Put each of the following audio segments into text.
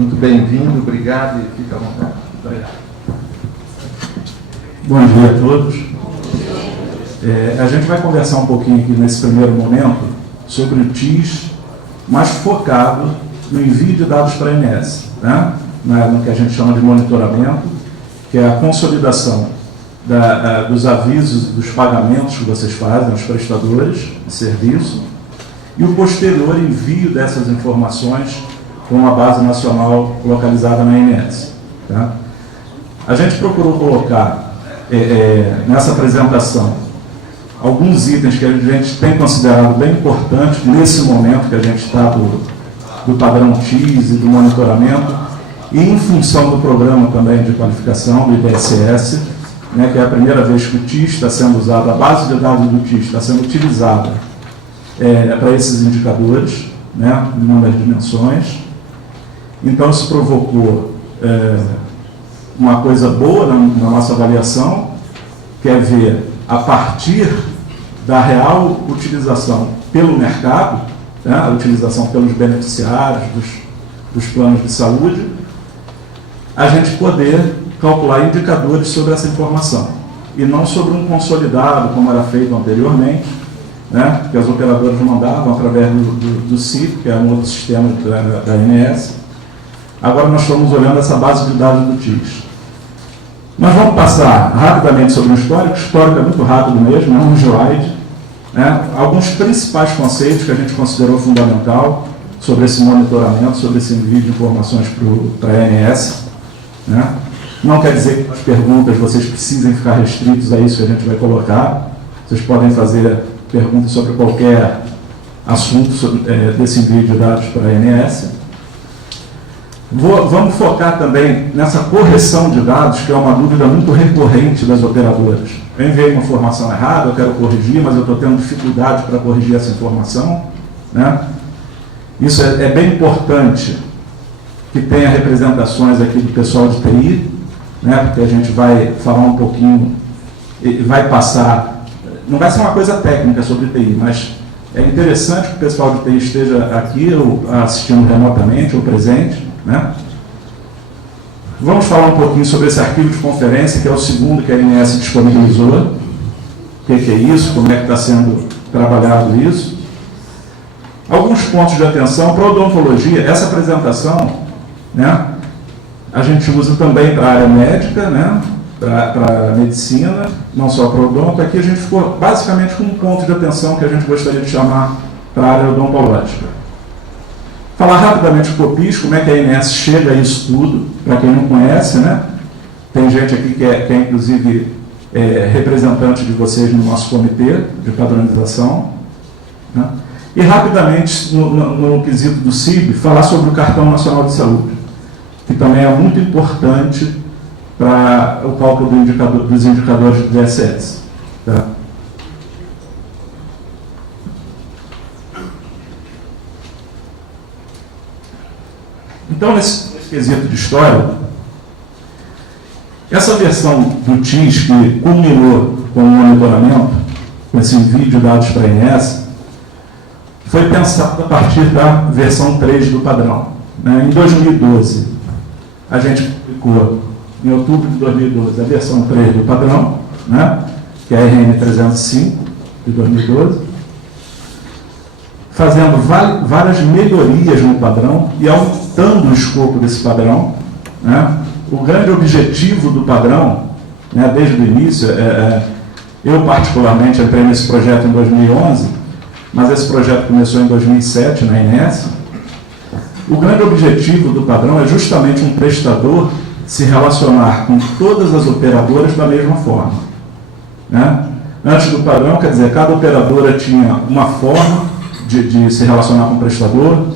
Muito bem-vindo, obrigado e fica à vontade. Obrigado. Bom dia a todos. A gente vai conversar um pouquinho aqui nesse primeiro momento sobre o TIS, mais focado no envio de dados para a ANS, né? No que a gente chama de monitoramento, que é a consolidação dos avisos e dos pagamentos que vocês fazem aos prestadores de serviço e o posterior envio dessas informações para uma base nacional localizada na ANS. Tá? A gente procurou colocar nessa apresentação alguns itens que a gente tem considerado bem importantes nesse momento que a gente está do padrão TIS e do monitoramento, e em função do programa também de qualificação do IBSS, né, que é a primeira vez que o TIS está sendo usado, a base de dados do TIS está sendo utilizada para esses indicadores, né, em uma das dimensões. Então, isso provocou uma coisa boa na nossa avaliação, que é ver, a partir da real utilização pelo mercado, né, a utilização pelos beneficiários dos planos de saúde, a gente poder calcular indicadores sobre essa informação, e não sobre um consolidado, como era feito anteriormente, né, que as operadoras mandavam através do CIP, que é um outro sistema da ANS. Agora nós estamos olhando essa base de dados do TIS. Nós vamos passar rapidamente sobre o histórico é muito rápido mesmo, é um slide, né, alguns principais conceitos que a gente considerou fundamental sobre esse monitoramento, sobre esse envio de informações para a ANS. Né? Não quer dizer que as perguntas vocês precisem ficar restritos a isso que a gente vai colocar. Vocês podem fazer perguntas sobre qualquer assunto desse envio de dados para a ANS. Vamos focar também nessa correção de dados, que é uma dúvida muito recorrente das operadoras. Eu enviei uma informação errada, eu quero corrigir, mas eu estou tendo dificuldade para corrigir essa informação. Né? Isso é bem importante que tenha representações aqui do pessoal de TI, né, porque a gente vai falar um pouquinho, e vai passar, não vai ser uma coisa técnica sobre TI, mas é interessante que o pessoal de TI esteja aqui, ou assistindo remotamente, ou presente. Né? Vamos falar um pouquinho sobre esse arquivo de conferência, que é o segundo que a ANS disponibilizou. O que é isso, como é que está sendo trabalhado isso. Alguns pontos de atenção para a odontologia. Essa apresentação, né, a gente usa também para a área médica, né, para a medicina, não só para o odonto. Aqui a gente ficou basicamente com um ponto de atenção que a gente gostaria de chamar para a área odontológica. Falar rapidamente o COPIS, como é que a ANS chega a isso tudo, para quem não conhece, né? Tem gente aqui que é inclusive representante de vocês no nosso comitê de padronização. Né? E rapidamente, no quesito do CIB, falar sobre o Cartão Nacional de Saúde, que também é muito importante para o cálculo dos indicadores do IBSS. Tá? Então, nesse quesito de história, essa versão do TIS que culminou com o monitoramento, com esse envio de dados para a ANS, foi pensada a partir da versão 3 do padrão. Né? Em 2012, a gente publicou, em outubro de 2012, a versão 3 do padrão, né? Que é a RN 305 de 2012, fazendo várias melhorias no padrão e aumentando o escopo desse padrão. Né? O grande objetivo do padrão, né, desde o início, eu particularmente entrei nesse projeto em 2011, mas esse projeto começou em 2007 na ANS. O grande objetivo do padrão é justamente um prestador se relacionar com todas as operadoras da mesma forma. Né? Antes do padrão, quer dizer, cada operadora tinha uma forma de se relacionar com o prestador.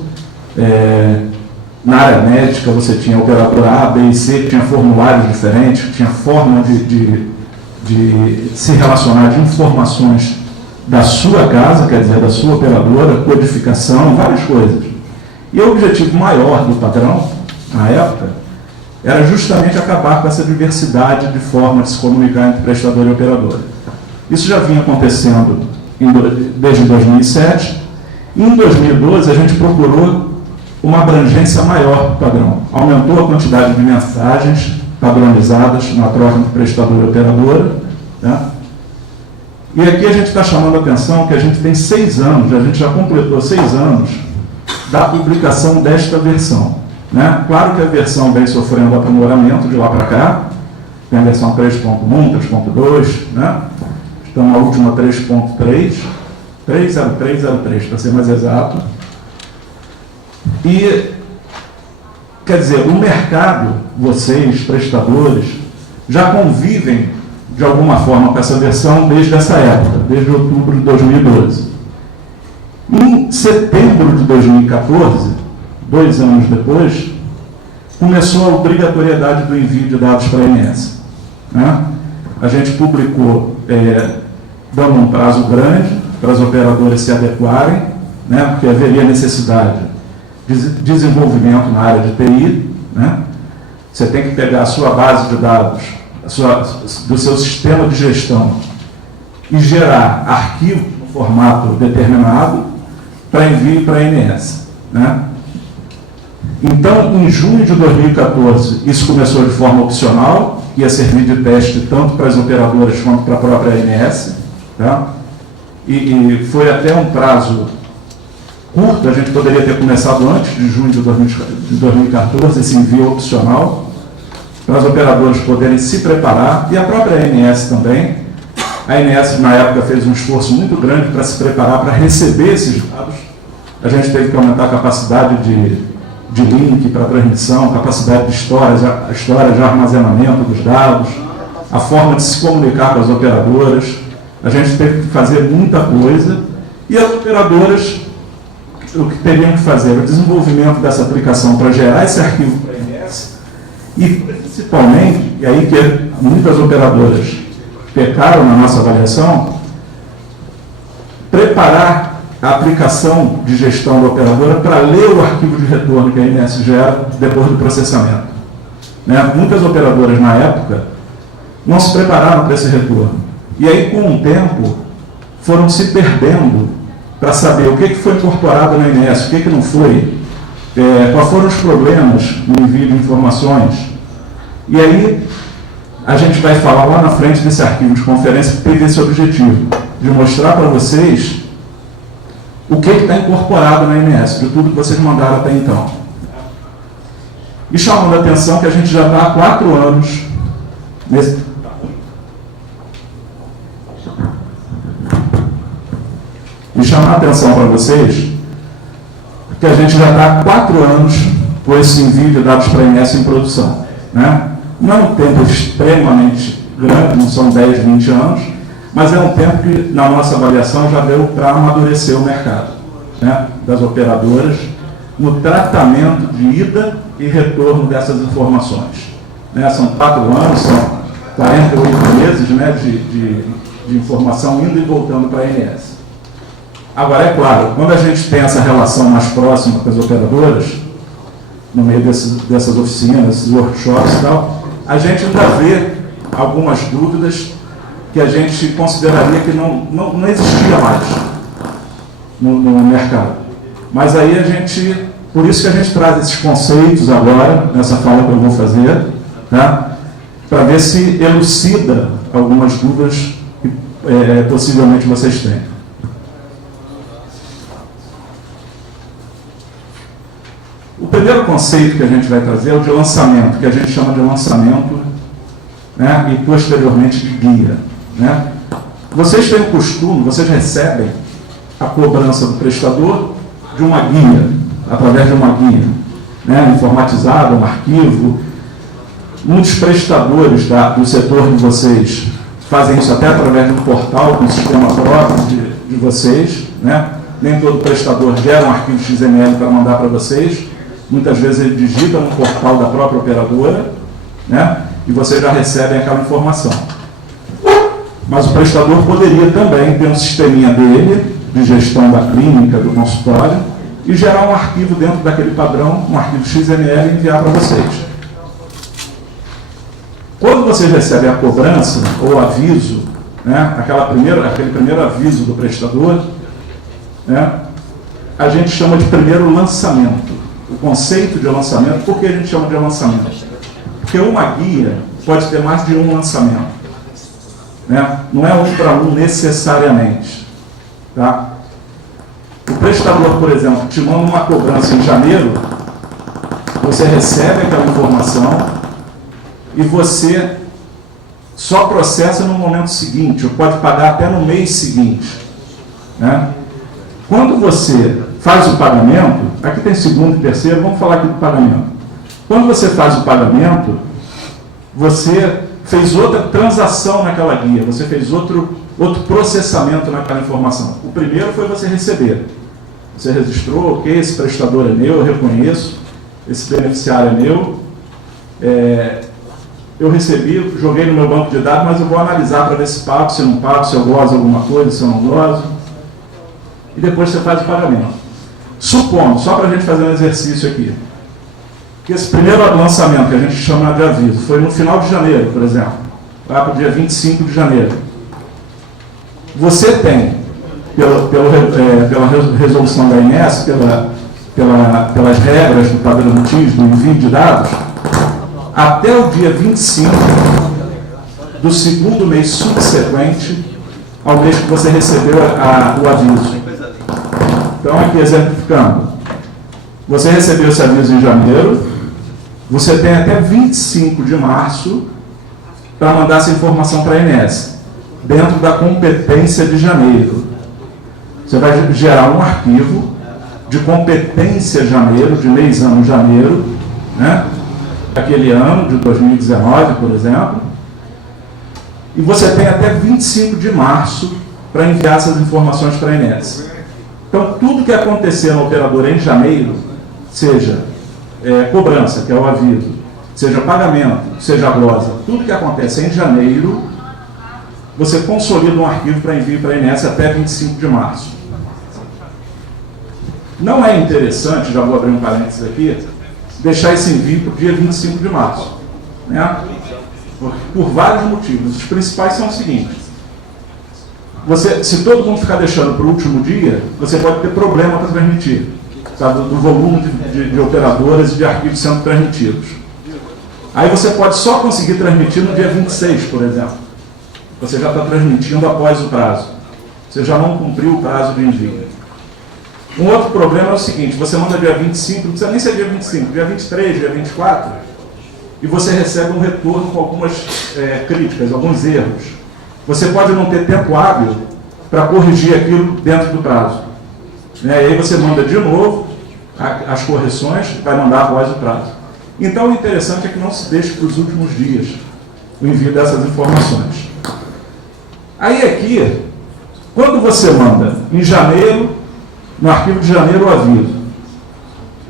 Na área médica, você tinha operadora A, B e C, que tinha formulários diferentes, tinha forma de se relacionar, de informações da sua casa, quer dizer, da sua operadora, codificação, várias coisas. E o objetivo maior do padrão, na época, era justamente acabar com essa diversidade de forma de se comunicar entre prestador e operadora. Isso já vinha acontecendo desde 2007. Em 2012, a gente procurou uma abrangência maior do padrão. Aumentou a quantidade de mensagens padronizadas na troca entre prestador e operadora. Né? E aqui a gente está chamando a atenção que a gente tem 6 anos, a gente já completou 6 anos da publicação desta versão. Né? Claro que a versão vem sofrendo aprimoramento de lá para cá, tem a versão 3.1, 3.2, né? Estamos na última 3.3, 30303 para ser mais exato. E, quer dizer, o mercado, vocês, prestadores, já convivem de alguma forma com essa versão desde essa época, desde outubro de 2012. Em setembro de 2014, 2 anos depois, começou a obrigatoriedade do envio de dados para a ANS. Né? A gente publicou, dando um prazo grande para as operadoras se adequarem, né? Porque haveria necessidade de desenvolvimento na área de TI. Né? Você tem que pegar a sua base de dados, do seu sistema de gestão e gerar arquivo no formato determinado para envio para a ANS. Né? Então, em junho de 2014, isso começou de forma opcional, ia servir de teste tanto para as operadoras quanto para a própria ANS. Tá? E foi até um prazo curto, a gente poderia ter começado antes de junho de 2014, esse envio opcional, para as operadoras poderem se preparar, e a própria ANS também. A ANS, na época, fez um esforço muito grande para se preparar para receber esses dados. A gente teve que aumentar a capacidade de link para transmissão, capacidade de história de armazenamento dos dados, a forma de se comunicar com as operadoras. A gente teve que fazer muita coisa, e as operadoras, o que teriam que fazer, o desenvolvimento dessa aplicação para gerar esse arquivo para a ANS, e principalmente, e aí que muitas operadoras pecaram na nossa avaliação, preparar a aplicação de gestão da operadora para ler o arquivo de retorno que a ANS gera depois do processamento. Né? Muitas operadoras, na época, não se prepararam para esse retorno. E aí, com o tempo, foram se perdendo para saber o que foi incorporado na ANS, o que não foi, quais foram os problemas no envio de informações. E aí, a gente vai falar lá na frente desse arquivo de conferência que teve esse objetivo, de mostrar para vocês o que está incorporado na ANS, de tudo que vocês mandaram até então. E chamando a atenção que a gente já está há 4 anos nesse... E chamar a atenção para vocês que a gente já está há 4 anos com esse envio de dados para a ANS em produção. Né? Não é um tempo extremamente grande, não são 10, 20 anos, mas é um tempo que, na nossa avaliação, já deu para amadurecer o mercado, né, das operadoras no tratamento de ida e retorno dessas informações. Né? São 4 anos, são 48 meses, né, de informação indo e voltando para a ANS. Agora, é claro, quando a gente tem essa relação mais próxima com as operadoras, no meio dessas oficinas, desses workshops e tal, a gente ainda vê algumas dúvidas que a gente consideraria que não existia mais no mercado. Mas aí a gente, por isso que a gente traz esses conceitos agora, nessa fala que eu vou fazer, tá? Para ver se elucida algumas dúvidas que possivelmente vocês têm. O primeiro conceito que a gente vai trazer é o de lançamento, que a gente chama de lançamento, né, e posteriormente de guia. Né? Vocês têm o costume, vocês recebem a cobrança do prestador de uma guia, através de uma guia, né, informatizada, um arquivo. Muitos prestadores do setor de vocês fazem isso até através de um portal, com um sistema próprio de vocês. Né? Nem todo prestador gera um arquivo XML para mandar para vocês. Muitas vezes ele digita no portal da própria operadora, né? E vocês já recebem aquela informação. Mas o prestador poderia também ter um sisteminha dele, de gestão da clínica, do consultório, e gerar um arquivo dentro daquele padrão, um arquivo XML, e enviar para vocês. Quando vocês recebem a cobrança ou aviso, né, aquele primeiro aviso do prestador, né, a gente chama de primeiro lançamento. o conceito de lançamento. Por que a gente chama de lançamento? Porque uma guia pode ter mais de um lançamento, né? Não é um para um necessariamente. Tá? O prestador, por exemplo, te manda uma cobrança em janeiro, você recebe aquela informação e você só processa no momento seguinte, ou pode pagar até no mês seguinte, né? Quando você faz o pagamento, aqui tem segundo e terceiro, vamos falar aqui do pagamento. Quando você faz o pagamento, você fez outra transação naquela guia, você fez outro processamento naquela informação. O primeiro foi você receber. Você registrou, ok, esse prestador é meu, eu reconheço, esse beneficiário é meu, eu recebi, joguei no meu banco de dados, mas eu vou analisar para ver se pago, se não pago, se eu gozo alguma coisa, se eu não gozo. E depois você faz o pagamento. Supondo, só para a gente fazer um exercício aqui, que esse primeiro lançamento, que a gente chama de aviso, foi no final de janeiro, por exemplo, lá para o dia 25 de janeiro. Você tem, pela resolução da INSS, pelas regras do padrão TIS, do envio de dados, até o dia 25 do segundo mês subsequente ao mês que você recebeu o aviso. Então, aqui exemplificando, você recebeu esse aviso em janeiro, você tem até 25 de março para mandar essa informação para a INSS, dentro da competência de janeiro. Você vai gerar um arquivo de competência janeiro, de mês, ano, janeiro, né? Aquele ano, de 2019, por exemplo, e você tem até 25 de março para enviar essas informações para a INSS. Então, tudo que acontecer no operador em janeiro, seja cobrança, que é o aviso, seja pagamento, seja glosa, tudo que acontece em janeiro, você consolida um arquivo para envio para a INSS até 25 de março. Não é interessante, já vou abrir um parênteses aqui, deixar esse envio para o dia 25 de março. Né? Por vários motivos. Os principais são os seguintes. Se todo mundo ficar deixando para o último dia, você pode ter problema para transmitir, sabe, do volume de operadoras e de arquivos sendo transmitidos. Aí você pode só conseguir transmitir no dia 26, por exemplo. Você já está transmitindo após o prazo. Você já não cumpriu o prazo de envio. Um outro problema é o seguinte, você manda dia 25, não precisa nem ser dia 25, dia 23, dia 24, e você recebe um retorno com algumas críticas, alguns erros. Você pode não ter tempo hábil para corrigir aquilo dentro do prazo. E aí você manda de novo as correções, vai mandar após o prazo. Então o interessante é que não se deixe para os últimos dias o envio dessas informações. Aí aqui, quando você manda em janeiro, no arquivo de janeiro o aviso,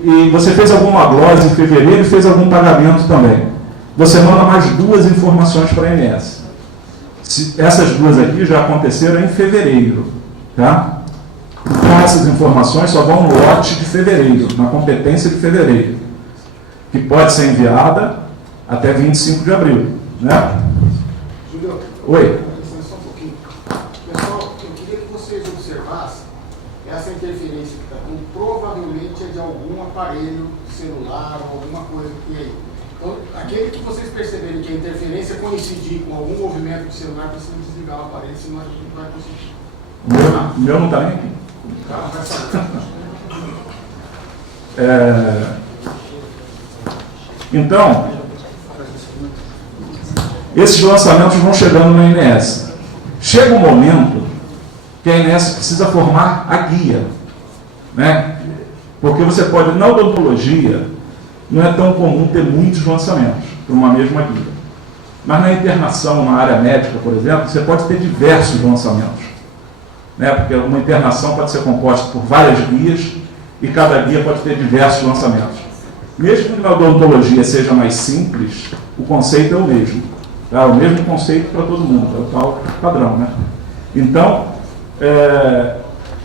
e você fez alguma glosa em fevereiro e fez algum pagamento também, você manda mais duas informações para a INSS. Essas duas aqui já aconteceram em fevereiro, tá? Então essas informações só vão no lote de fevereiro, na competência de fevereiro, que pode ser enviada até 25 de abril, né? Julio, Oi. só um pouquinho. Pessoal, eu queria que vocês observassem essa interferência que está com, provavelmente é de algum aparelho celular ou alguma coisa que aí. Então, aquele que vocês perceberem que a interferência coincidir com algum movimento do celular, precisa desligar o aparelho, senão a gente não vai conseguir. O meu não está nem aqui. Tá, vai saber. Então, esses lançamentos vão chegando na INSS. Chega um momento que a INSS precisa formar a guia, né? Porque você pode, na odontologia, não é tão comum ter muitos lançamentos para uma mesma guia. Mas na internação, na área médica, por exemplo, você pode ter diversos lançamentos, né? Porque uma internação pode ser composta por várias guias e cada guia pode ter diversos lançamentos. Mesmo que na odontologia seja mais simples, o conceito é o mesmo. Tá? O mesmo conceito para todo mundo, é o tal padrão, né? Então,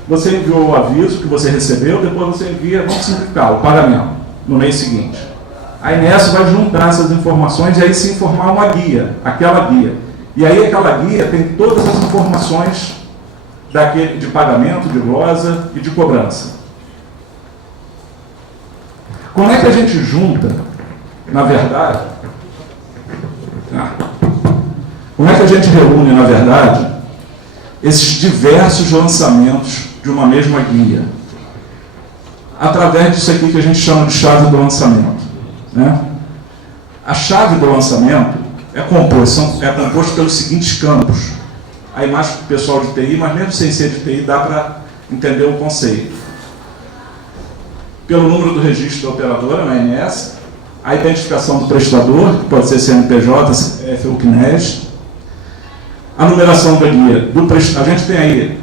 você enviou o aviso que você recebeu, depois você envia, vamos simplificar, o pagamento no mês seguinte. A INSS vai juntar essas informações e aí se informar uma guia, aquela guia. E aí aquela guia tem todas as informações de pagamento, de glosa e de cobrança. Como é que a gente junta, na verdade, como é que a gente reúne, na verdade, esses diversos lançamentos de uma mesma guia? Através disso aqui que a gente chama de chave do lançamento, né? A chave do lançamento é composto pelos seguintes campos. Aí mais para o pessoal de TI, mas mesmo sem ser de TI, dá para entender o conceito. Pelo número do registro da operadora, na ANS, a identificação do prestador, que pode ser CNPJ, CPF ou CNES, a numeração da guia. A gente tem aí,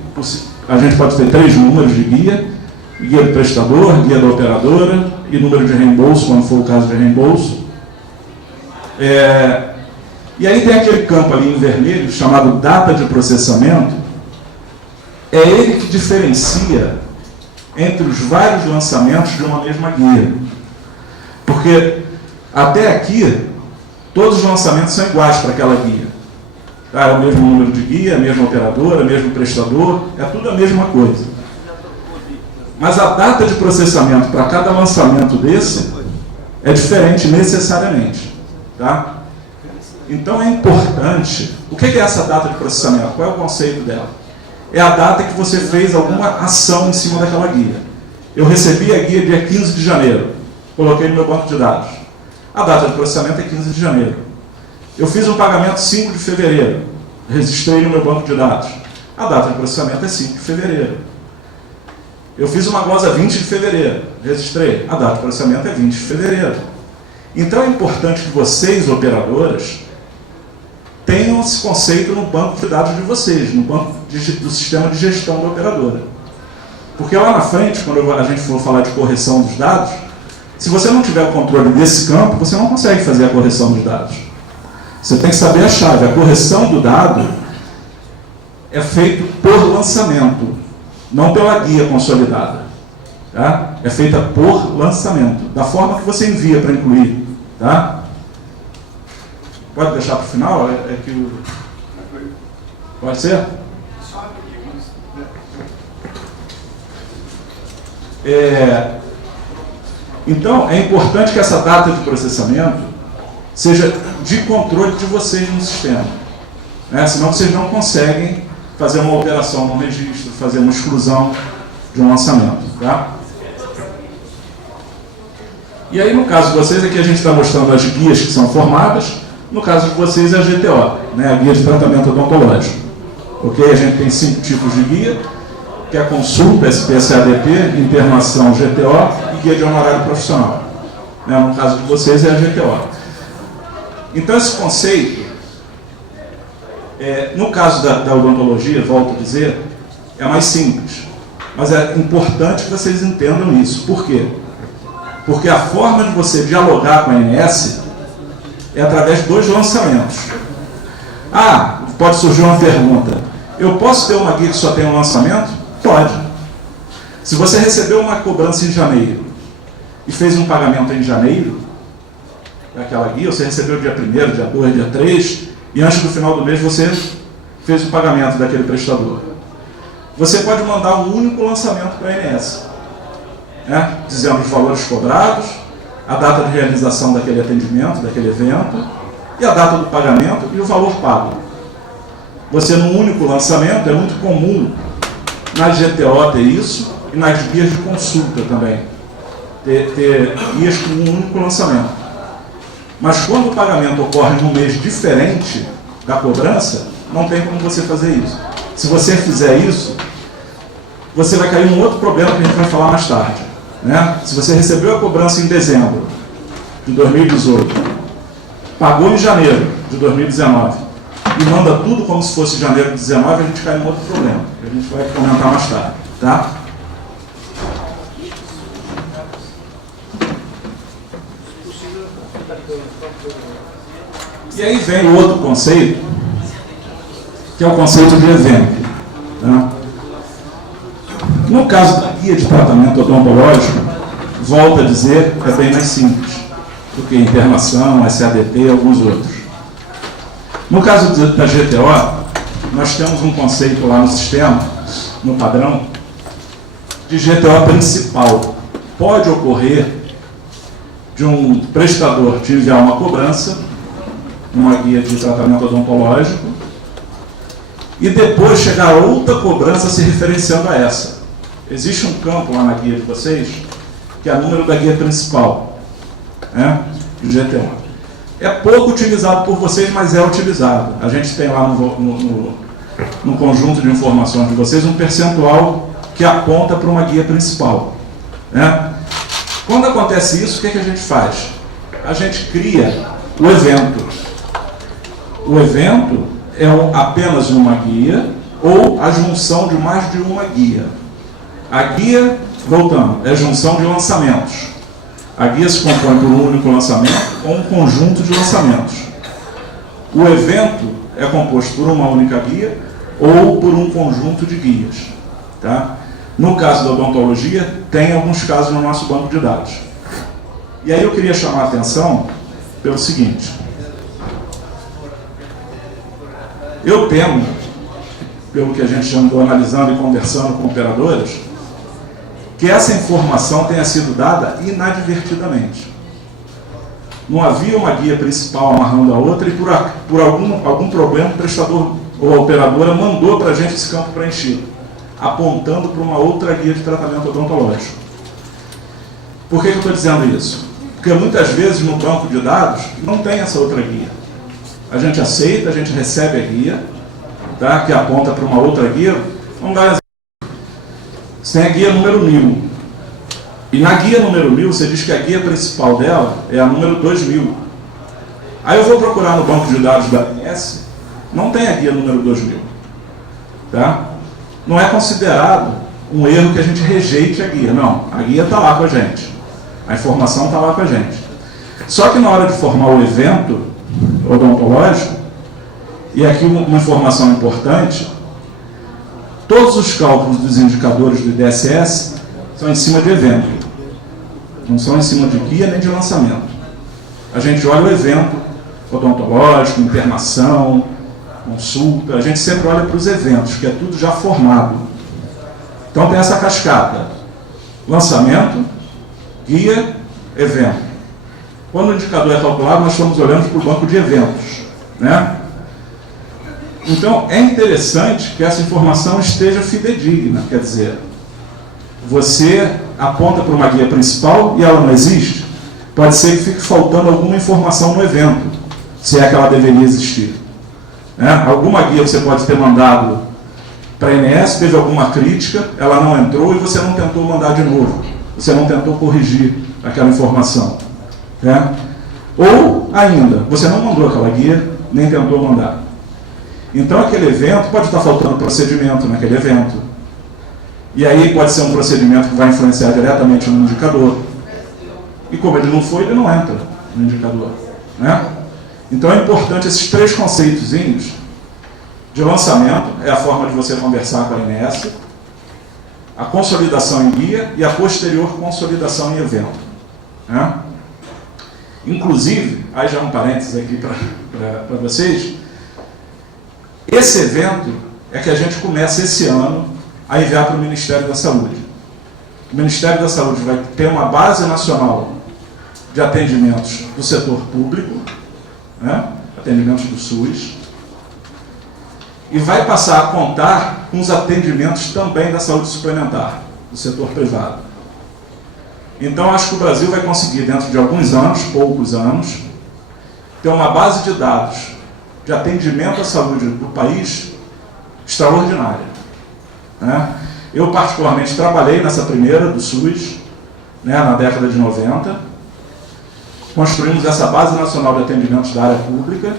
a gente pode ter 3 números de guia: guia do prestador, guia da operadora e número de reembolso, quando for o caso de reembolso. E aí tem aquele campo ali em vermelho, chamado data de processamento. É ele que diferencia entre os vários lançamentos de uma mesma guia. Porque até aqui, todos os lançamentos são iguais para aquela guia. É o mesmo número de guia, a mesma operadora, o mesmo prestador, é tudo a mesma coisa. Mas a data de processamento para cada lançamento desse é diferente necessariamente. Tá? Então é importante. O que é essa data de processamento? Qual é o conceito dela? É a data que você fez alguma ação em cima daquela guia. Eu recebi a guia dia 15 de janeiro, coloquei no meu banco de dados. A data de processamento é 15 de janeiro. Eu fiz um pagamento 5 de fevereiro, registrei no meu banco de dados. A data de processamento é 5 de fevereiro. Eu fiz uma glosa 20 de fevereiro, registrei. A data de processamento é 20 de fevereiro. Então é importante que vocês, operadoras, tenham esse conceito no banco de dados de vocês, no banco do sistema de gestão da operadora. Porque lá na frente, quando a gente for falar de correção dos dados, se você não tiver o controle desse campo, você não consegue fazer a correção dos dados. Você tem que saber a chave. A correção do dado é feita por lançamento, não pela guia consolidada. Tá? É feita por lançamento, da forma que você envia para incluir. Tá? Pode deixar para o final? Pode ser? Então, é importante que essa data de processamento seja de controle de vocês no sistema. Né? Senão vocês não conseguem fazer uma alteração no registro, fazer uma exclusão de um lançamento. Tá? E aí, no caso de vocês, aqui a gente está mostrando as guias que são formadas. No caso de vocês, é a GTO, né? A guia de tratamento odontológico. Ok? A gente tem 5 tipos de guia, que é a consulta, SPCADP, internação, GTO e guia de honorário profissional. Né? No caso de vocês, é a GTO. Então, esse conceito, no caso da odontologia, volto a dizer, é mais simples. Mas é importante que vocês entendam isso. Por quê? Porque a forma de você dialogar com a ANS é através de 2 lançamentos. Pode surgir uma pergunta. Eu posso ter uma guia que só tem um lançamento? Pode. Se você recebeu uma cobrança em janeiro e fez um pagamento em janeiro, daquela guia, você recebeu dia 1º, dia 2, dia 3, e antes do final do mês você fez o pagamento daquele prestador. Você pode mandar um único lançamento para a ANS, né? Dizendo os valores cobrados, a data de realização daquele atendimento, daquele evento, e a data do pagamento e o valor pago. Você, num único lançamento, é muito comum nas GTO ter isso, e nas guias de consulta também, ter guias com um único lançamento. Mas quando o pagamento ocorre num mês diferente da cobrança, não tem como você fazer isso. Se você fizer isso, você vai cair num outro problema que a gente vai falar mais tarde. Né? Se você recebeu a cobrança em dezembro de 2018, pagou em janeiro de 2019 e manda tudo como se fosse janeiro de 2019, a gente cai num outro problema, que a gente vai comentar mais tarde. Tá? E aí vem o outro conceito, que é o conceito de evento. Né? No caso da guia de tratamento odontológico, volto a dizer, é bem mais simples do que internação, SADT e alguns outros. No caso da GTO, nós temos um conceito lá no sistema, no padrão, de GTO principal. Pode ocorrer de um prestador te enviar uma cobrança, uma guia de tratamento odontológico, e depois chegar outra cobrança se referenciando a essa. Existe um campo lá na guia de vocês, que é o número da guia principal, né, do GT1. É pouco utilizado por vocês, mas é utilizado. A gente tem lá no conjunto de informações de vocês um percentual que aponta para uma guia principal, né? Quando acontece isso, o que a gente faz? A gente cria o evento. O evento é apenas uma guia ou a junção de mais de uma guia. A guia, voltando, é junção de lançamentos. A guia se compõe por um único lançamento ou um conjunto de lançamentos. O evento é composto por uma única guia ou por um conjunto de guias. Tá? No caso da odontologia, tem alguns casos no nosso banco de dados. E aí eu queria chamar a atenção pelo seguinte. Eu temo, pelo que a gente andou analisando e conversando com operadores, que essa informação tenha sido dada inadvertidamente. Não havia uma guia principal amarrando a outra e por algum problema o prestador ou a operadora mandou para a gente esse campo preenchido, apontando para uma outra guia de tratamento odontológico. Por que eu estou dizendo isso? Porque muitas vezes no banco de dados não tem essa outra guia. A gente aceita, a gente recebe a guia, tá, que aponta para uma outra guia. Vamos dar um exemplo. Você tem a guia número 1000. E na guia número 1000, você diz que a guia principal dela é a número 2000. Aí eu vou procurar no banco de dados da ANS, não tem a guia número 2000. Tá? Não é considerado um erro que a gente rejeite a guia. Não, a guia está lá com a gente. A informação está lá com a gente. Só que na hora de formar o evento odontológico, e aqui uma informação importante, todos os cálculos dos indicadores do IDSS são em cima de evento. Não são em cima de guia nem de lançamento. A gente olha o evento odontológico, internação, consulta, a gente sempre olha para os eventos, que é tudo já formado. Então tem essa cascata. Lançamento, guia, evento. Quando o indicador é calculado, nós estamos olhando para o banco de eventos, né? Então, é interessante que essa informação esteja fidedigna, quer dizer, você aponta para uma guia principal e ela não existe, pode ser que fique faltando alguma informação no evento, se é que ela deveria existir. Né? Alguma guia você pode ter mandado para a ANS, teve alguma crítica, ela não entrou e você não tentou mandar de novo, você não tentou corrigir aquela informação. Né? Ou, ainda, você não mandou aquela guia, nem tentou mandar. Então, aquele evento pode estar faltando procedimento naquele evento. E aí pode ser um procedimento que vai influenciar diretamente no indicador. E como ele não foi, ele não entra no indicador. Né? Então, é importante esses três conceitozinhos de lançamento, é a forma de você conversar com a ANS, a consolidação em guia e a posterior consolidação em evento. Né? Inclusive, aí já um parênteses aqui para vocês, esse evento é que a gente começa esse ano a enviar para o Ministério da Saúde. O Ministério da Saúde vai ter uma base nacional de atendimentos do setor público, né? Atendimentos do SUS, e vai passar a contar com os atendimentos também da saúde suplementar, do setor privado. Então, acho que o Brasil vai conseguir, dentro de alguns anos, poucos anos, ter uma base de dados de atendimento à saúde do país extraordinária. Né? Eu, particularmente, trabalhei nessa primeira do SUS, né, na década de 90. Construímos essa base nacional de atendimentos da área pública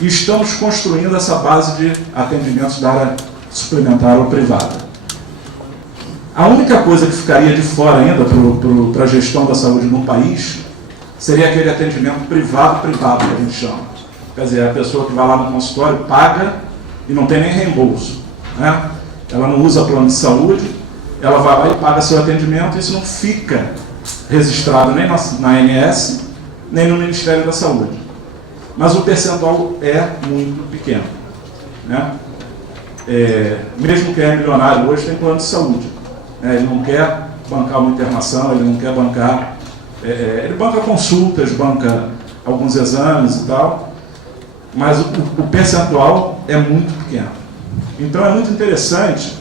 e estamos construindo essa base de atendimentos da área suplementar ou privada. A única coisa que ficaria de fora ainda para a gestão da saúde no país seria aquele atendimento privado-privado, que a gente chama. Quer dizer, a pessoa que vai lá no consultório paga e não tem nem reembolso. Né? Ela não usa plano de saúde, ela vai lá e paga seu atendimento e isso não fica registrado nem na ANS, nem no Ministério da Saúde. Mas o percentual é muito pequeno. Né? Mesmo quem é milionário hoje tem plano de saúde. Ele não quer bancar uma internação, ele não quer bancar Ele banca consultas, banca alguns exames e tal, mas o percentual é muito pequeno. Então é muito interessante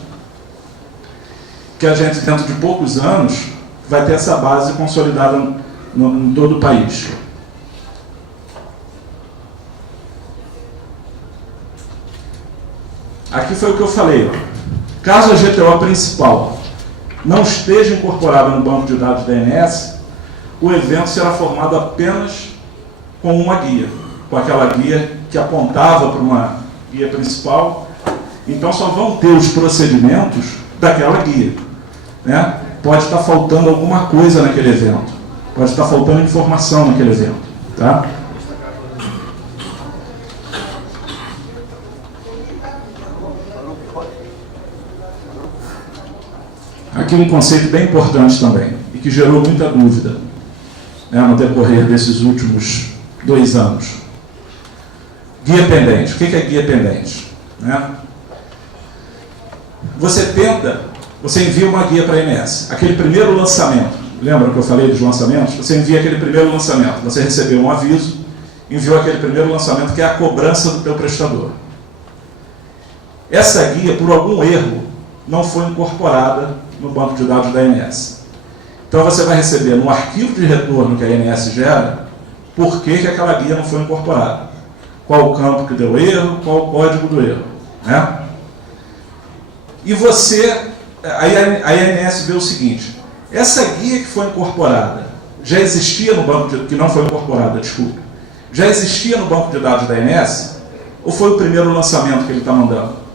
que a gente, dentro de poucos anos, vai ter essa base consolidada em todo o país. Aqui foi o que eu falei. Caso a GTO principal não esteja incorporada no banco de dados da ANS, o evento será formado apenas com uma guia, com aquela guia que apontava para uma guia principal. Então só vão ter os procedimentos daquela guia, né? Pode estar faltando alguma coisa naquele evento, pode estar faltando informação naquele evento, tá? Aqui um conceito bem importante também, e que gerou muita dúvida, né, no decorrer desses últimos 2 anos. Guia pendente. O que é guia pendente? Né? Você envia uma guia para a ANS. Aquele primeiro lançamento, lembra que eu falei dos lançamentos? Você envia aquele primeiro lançamento, você recebeu um aviso, enviou aquele primeiro lançamento, que é a cobrança do teu prestador. Essa guia, por algum erro, não foi incorporada no banco de dados da ANS. Então você vai receber no arquivo de retorno que a ANS gera, por que aquela guia não foi incorporada. Qual o campo que deu erro, qual o código do erro. Né? E aí a ANS vê o seguinte, essa guia que foi incorporada, já existia no banco que não foi incorporada, desculpe, já existia no banco de dados da ANS, ou foi o primeiro lançamento que ele está mandando?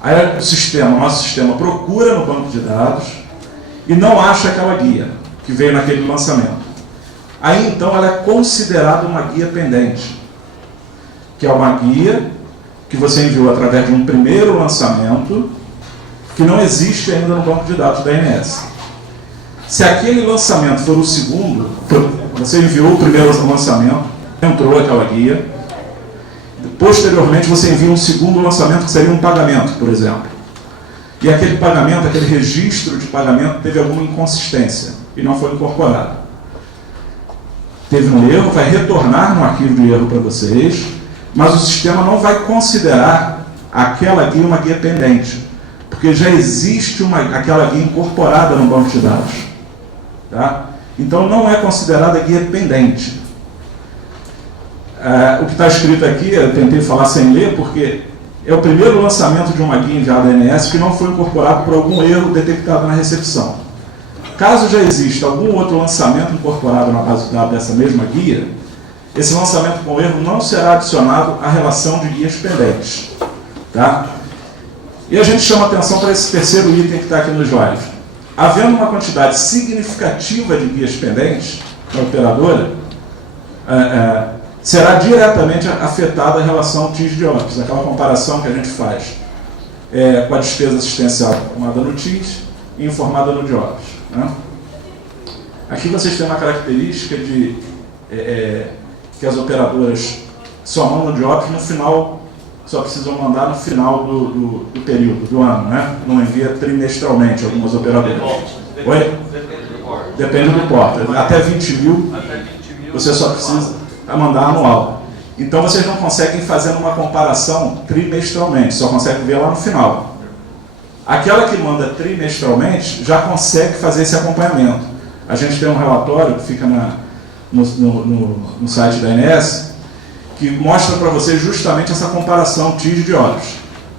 Aí o nosso sistema procura no banco de dados e não acha aquela guia que veio naquele lançamento. Aí então ela é considerada uma guia pendente, que é uma guia que você enviou através de um primeiro lançamento que não existe ainda no banco de dados da ANS. Se aquele lançamento for o segundo, você enviou o primeiro lançamento, entrou aquela guia, posteriormente você envia um segundo lançamento que seria um pagamento, por exemplo. E aquele pagamento, aquele registro de pagamento teve alguma inconsistência e não foi incorporado. Teve um erro, vai retornar no arquivo de erro para vocês, mas o sistema não vai considerar aquela guia uma guia pendente, porque já existe aquela guia incorporada no banco de dados. Tá? Então não é considerada guia pendente. O que está escrito aqui, eu tentei falar sem ler, porque é o primeiro lançamento de uma guia enviada à ANS que não foi incorporado por algum erro detectado na recepção. Caso já exista algum outro lançamento incorporado na base de dados dessa mesma guia, esse lançamento com erro não será adicionado à relação de guias pendentes. Tá? E a gente chama atenção para esse terceiro item que está aqui no slide. Havendo uma quantidade significativa de guias pendentes na operadora, será diretamente afetada a relação TIS de OPS, aquela comparação que a gente faz com a despesa assistencial informada no TIS e informada no DIOPS. Né? Aqui vocês têm uma característica de que as operadoras só mandam no DIOPS no final, só precisam mandar no final do período, do ano, né? Não envia trimestralmente algumas operadoras. Oi? Depende do porte. Até 20 mil, você só precisa mandar anual. Então vocês não conseguem fazer uma comparação trimestralmente, só conseguem ver lá no final. Aquela que manda trimestralmente já consegue fazer esse acompanhamento. A gente tem um relatório que fica no site da ANS, que mostra para vocês justamente essa comparação TIS de OPS.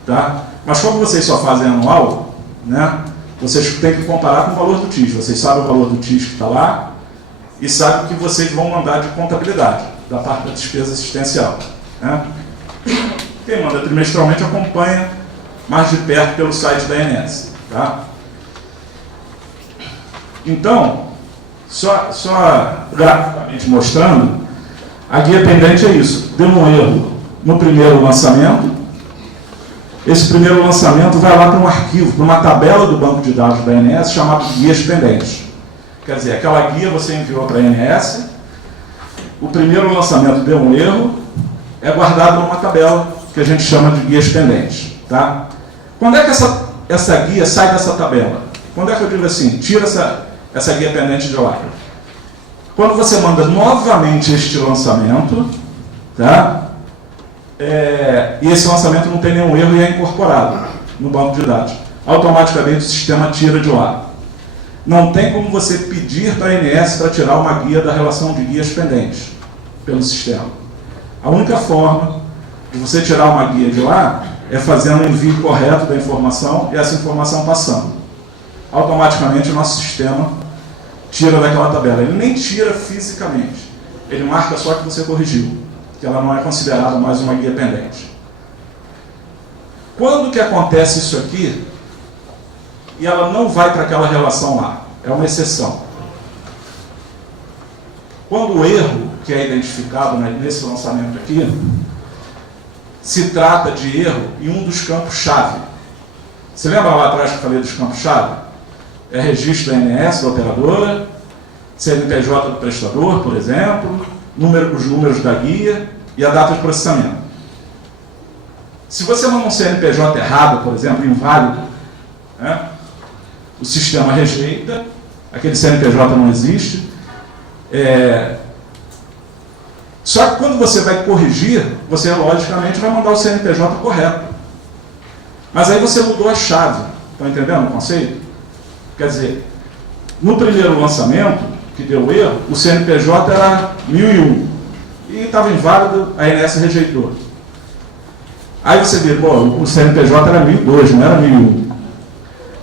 Tá? Mas como vocês só fazem anual, né, vocês têm que comparar com o valor do TIS. Vocês sabem o valor do TIS que está lá e sabem o que vocês vão mandar de contabilidade, da parte da despesa assistencial. Né? Quem manda trimestralmente acompanha mais de perto pelo site da ANS. Tá? Então, só graficamente mostrando, a guia pendente é isso. Deu um erro no primeiro lançamento, esse primeiro lançamento vai lá para um arquivo, para uma tabela do banco de dados da ANS chamada guias pendentes. Quer dizer, aquela guia você enviou para a ANS, o primeiro lançamento deu um erro, é guardado numa tabela que a gente chama de guias pendentes. Tá? Quando é que essa guia sai dessa tabela? Quando é que eu digo assim, tira essa guia pendente de lá? Quando você manda novamente este lançamento, tá? E esse lançamento não tem nenhum erro e é incorporado no banco de dados, automaticamente o sistema tira de lá. Não tem como você pedir para a ANS para tirar uma guia da relação de guias pendentes pelo sistema. A única forma de você tirar uma guia de lá é fazendo o envio correto da informação e essa informação passando. Automaticamente o nosso sistema tira daquela tabela. Ele nem tira fisicamente, ele marca só que você corrigiu, que ela não é considerada mais uma guia pendente. Quando que acontece isso aqui e ela não vai para aquela relação lá? É uma exceção. Quando o erro que é identificado nesse lançamento aqui se trata de erro em um dos campos-chave. Você lembra lá atrás que eu falei dos campos-chave? É registro da ANS, da operadora, CNPJ do prestador, por exemplo, os números da guia e a data de processamento. Se você manda um CNPJ errado, por exemplo, inválido, né, o sistema rejeita, aquele CNPJ não existe. Só que quando você vai corrigir, você logicamente vai mandar o CNPJ correto. Mas aí você mudou a chave. Estão entendendo o conceito? Quer dizer, no primeiro lançamento, que deu erro, o CNPJ era 1001 e estava inválido, a ANS rejeitou. Aí você vê, pô, o CNPJ era 1002, não era 1001.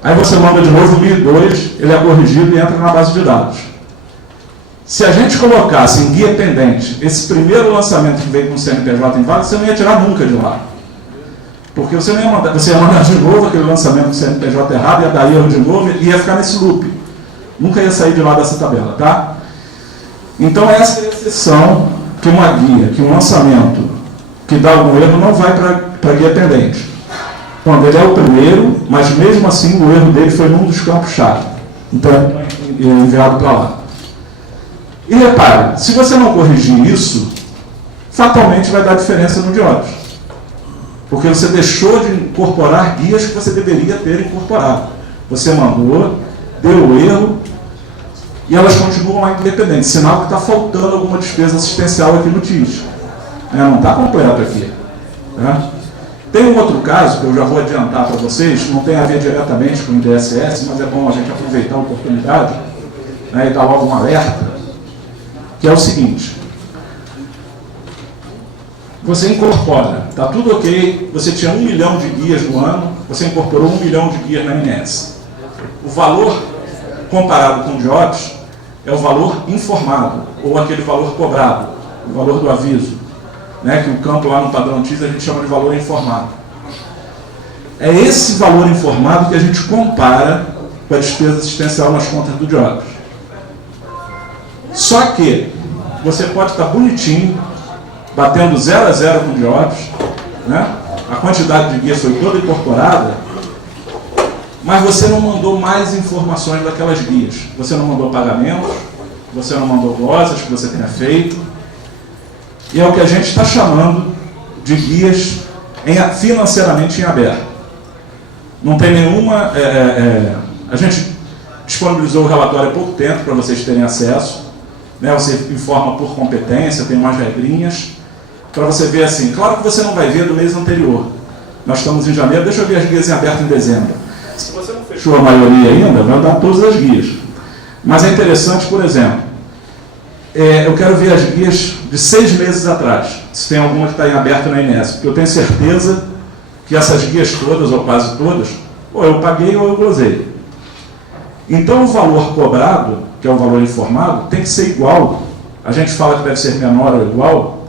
Aí você manda de novo 1002, ele é corrigido e entra na base de dados. Se a gente colocasse em guia pendente esse primeiro lançamento que veio com o CNPJ inválido, você não ia tirar nunca de lá. Porque você ia mandar de novo aquele lançamento com o CNPJ errado, ia dar erro de novo e ia ficar nesse loop. Nunca ia sair de lá dessa tabela, tá? Então essa é a exceção que uma guia, que um lançamento que dá algum erro não vai para guia pendente. Quando ele é o primeiro, mas mesmo assim o erro dele foi num dos campos-chave. Então é enviado para lá. E repare, se você não corrigir isso, fatalmente vai dar diferença no DIOPS. Porque você deixou de incorporar guias que você deveria ter incorporado. Você mandou, deu o erro, e elas continuam lá independentes. Sinal que está faltando alguma despesa assistencial aqui no TIS. Não está completo aqui. Tá? Tem um outro caso, que eu já vou adiantar para vocês, não tem a ver diretamente com o IDSS, mas é bom a gente aproveitar a oportunidade, né, e dar logo um alerta, que é o seguinte. Você incorpora, está tudo ok, você tinha 1 milhão de guias no ano, você incorporou 1 milhão de guias na ANS. O valor comparado com o DIOPS é o valor informado, ou aquele valor cobrado, o valor do aviso, né, que o campo lá no padrão TIS a gente chama de valor informado. É esse valor informado que a gente compara com a despesa assistencial nas contas do DIOPS. Só que você pode estar bonitinho, batendo 0 a 0 com o DIOPS, né? A quantidade de guias foi toda incorporada, mas você não mandou mais informações daquelas guias. Você não mandou pagamentos, você não mandou glosas que você tenha feito, e é o que a gente está chamando de guias financeiramente em aberto. Não tem nenhuma... a gente disponibilizou o relatório há pouco tempo para vocês terem acesso, né? Você informa por competência, tem umas regrinhas, para você ver assim. Claro que você não vai ver do mês anterior. Nós estamos em janeiro, deixa eu ver as guias em aberto em dezembro. Se você não fechou a maioria ainda, vai dar todas as guias. Mas é interessante, por exemplo, eu quero ver as guias de 6 meses atrás, se tem alguma que está em aberto na ANS, porque eu tenho certeza que essas guias todas, ou quase todas, ou eu paguei ou eu glosei. Então o valor cobrado, que é o valor informado, tem que ser igual, a gente fala que deve ser menor ou igual,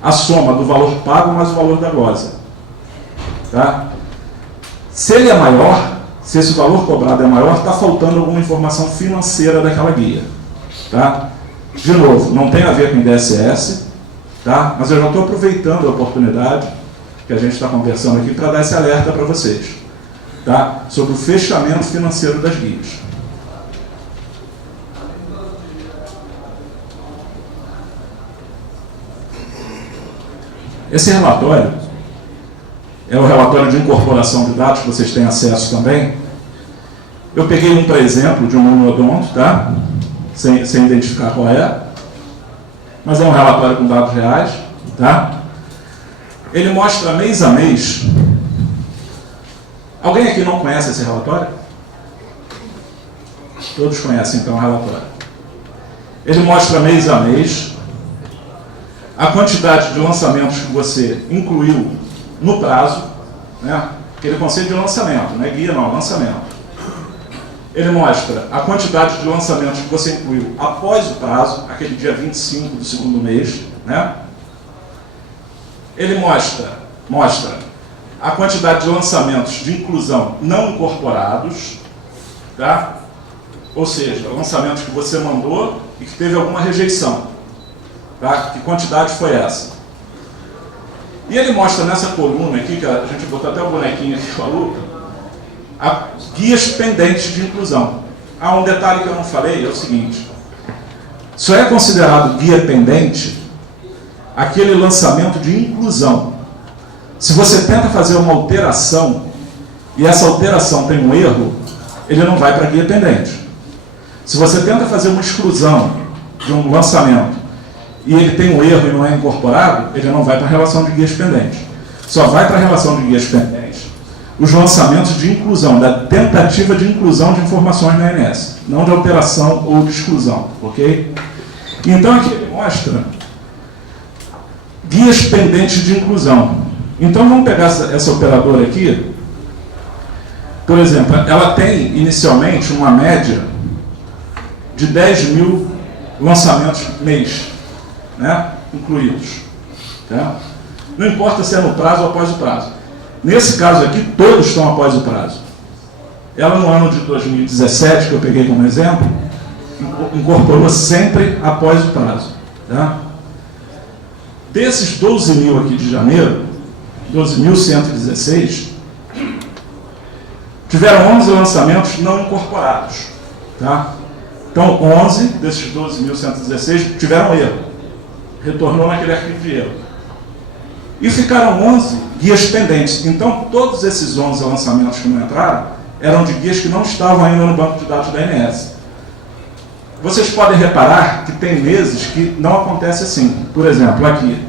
a soma do valor pago mais o valor da glosa. Tá? Se ele é maior, se esse valor cobrado é maior, está faltando alguma informação financeira daquela guia. Tá? De novo, não tem a ver com IDSS, tá? Mas eu já estou aproveitando a oportunidade que a gente está conversando aqui para dar esse alerta para vocês, tá? Sobre o fechamento financeiro das guias. Esse relatório é o relatório de incorporação de dados que vocês têm acesso também. Eu peguei um para exemplo de um monodonto, tá? Sem identificar qual é. mas é um relatório com dados reais, tá? Ele mostra mês a mês. Alguém aqui não conhece esse relatório? Todos conhecem, então, o relatório. Ele mostra mês a mês a quantidade de lançamentos que você incluiu no prazo, né? Aquele conceito de lançamento, não é guia não, lançamento. Ele mostra a quantidade de lançamentos que você incluiu após o prazo, aquele dia 25 do segundo mês, né? Ele mostra a quantidade de lançamentos de inclusão não incorporados, tá? Ou seja, lançamentos que você mandou e que teve alguma rejeição. Tá? Que quantidade foi essa? E ele mostra nessa coluna aqui, que a gente botou até o bonequinho aqui com a lupa, guias pendentes de inclusão. Um detalhe que eu não falei é o seguinte: só é considerado guia pendente aquele lançamento de inclusão. Se você tenta fazer uma alteração e essa alteração tem um erro, ele não vai para guia pendente. Se você tenta fazer uma exclusão de um lançamento e ele tem um erro e não é incorporado, ele não vai para a relação de guias pendentes. Só vai para a relação de guias pendentes os lançamentos de inclusão, da tentativa de inclusão de informações na ANS, não de alteração ou de exclusão, ok? Então aqui ele mostra guias pendentes de inclusão. Então vamos pegar essa operadora aqui. Por exemplo, ela tem inicialmente uma média de 10 mil lançamentos mês, né, incluídos. Tá? Não importa se é no prazo ou após o prazo. Nesse caso aqui, todos estão após o prazo. Ela, no ano de 2017, que eu peguei como exemplo, incorporou sempre após o prazo. Tá? Desses 12 mil aqui de janeiro, 12.116, tiveram 11 lançamentos não incorporados. Tá? Então, 11 desses 12.116 tiveram erro. Retornou naquele arquivo de erro. E ficaram 11 guias pendentes. Então, todos esses 11 lançamentos que não entraram eram de guias que não estavam ainda no banco de dados da ANS. Vocês podem reparar que tem meses que não acontece assim. Por exemplo, aqui,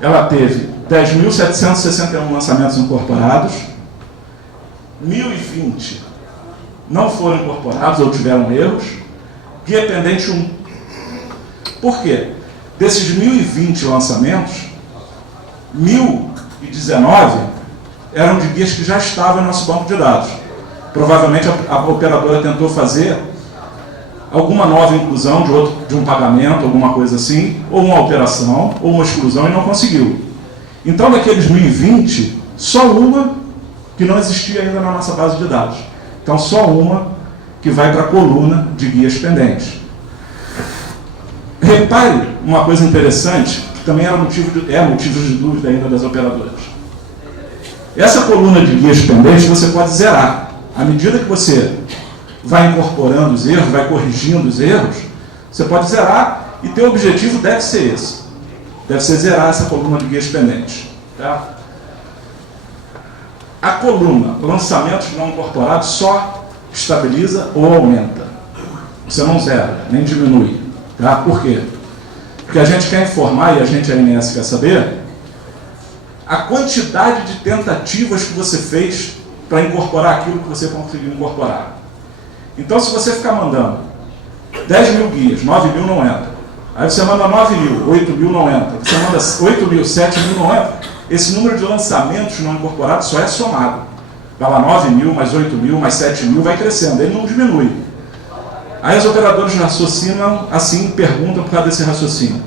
ela teve 10.761 lançamentos incorporados, 1.020 não foram incorporados ou tiveram erros, guia pendente 1. Por quê? Desses 1.020 lançamentos, 1.019 eram de guias que já estavam no nosso banco de dados. Provavelmente a operadora tentou fazer alguma nova inclusão de um pagamento, alguma coisa assim, ou uma alteração, ou uma exclusão, e não conseguiu. Então, daqueles 1.020, só uma que não existia ainda na nossa base de dados. Então, só uma que vai para a coluna de guias pendentes. Repare uma coisa interessante, que também era motivo de dúvida ainda das operadoras. Essa coluna de guias pendentes você pode zerar. À medida que você vai incorporando os erros, vai corrigindo os erros, você pode zerar, e teu objetivo deve ser esse. Deve ser zerar essa coluna de guias pendentes. Tá? A coluna lançamentos não incorporados só estabiliza ou aumenta. Você não zera, nem diminui. Tá? Por quê? Porque a gente quer informar, e a gente, a ANS, quer saber a quantidade de tentativas que você fez para incorporar aquilo que você conseguiu incorporar. Então, se você ficar mandando 10 mil guias, 9 mil não entra. Aí você manda 9 mil, 8 mil não entra. Você manda 8 mil, 7 mil não entra. Esse número de lançamentos não incorporados só é somado. Vai lá 9 mil, mais 8 mil, mais 7 mil, vai crescendo. Ele não diminui. Aí os operadores raciocinam assim, perguntam por causa desse raciocínio.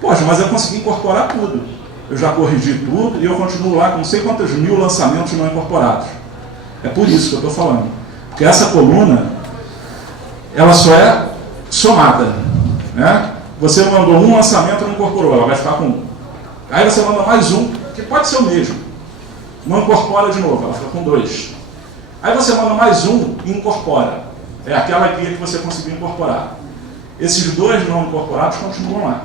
Poxa, mas eu consegui incorporar tudo. Eu já corrigi tudo e eu continuo lá com não sei quantos mil lançamentos não incorporados. É por isso que eu estou falando. Porque essa coluna, ela só é somada. Né? Você mandou um lançamento e não incorporou, ela vai ficar com um. Aí você manda mais um, que pode ser o mesmo. Não incorpora de novo, ela fica com 2. Aí você manda mais um e incorpora. É aquela guia que você conseguiu incorporar. Esses 2 não incorporados continuam lá.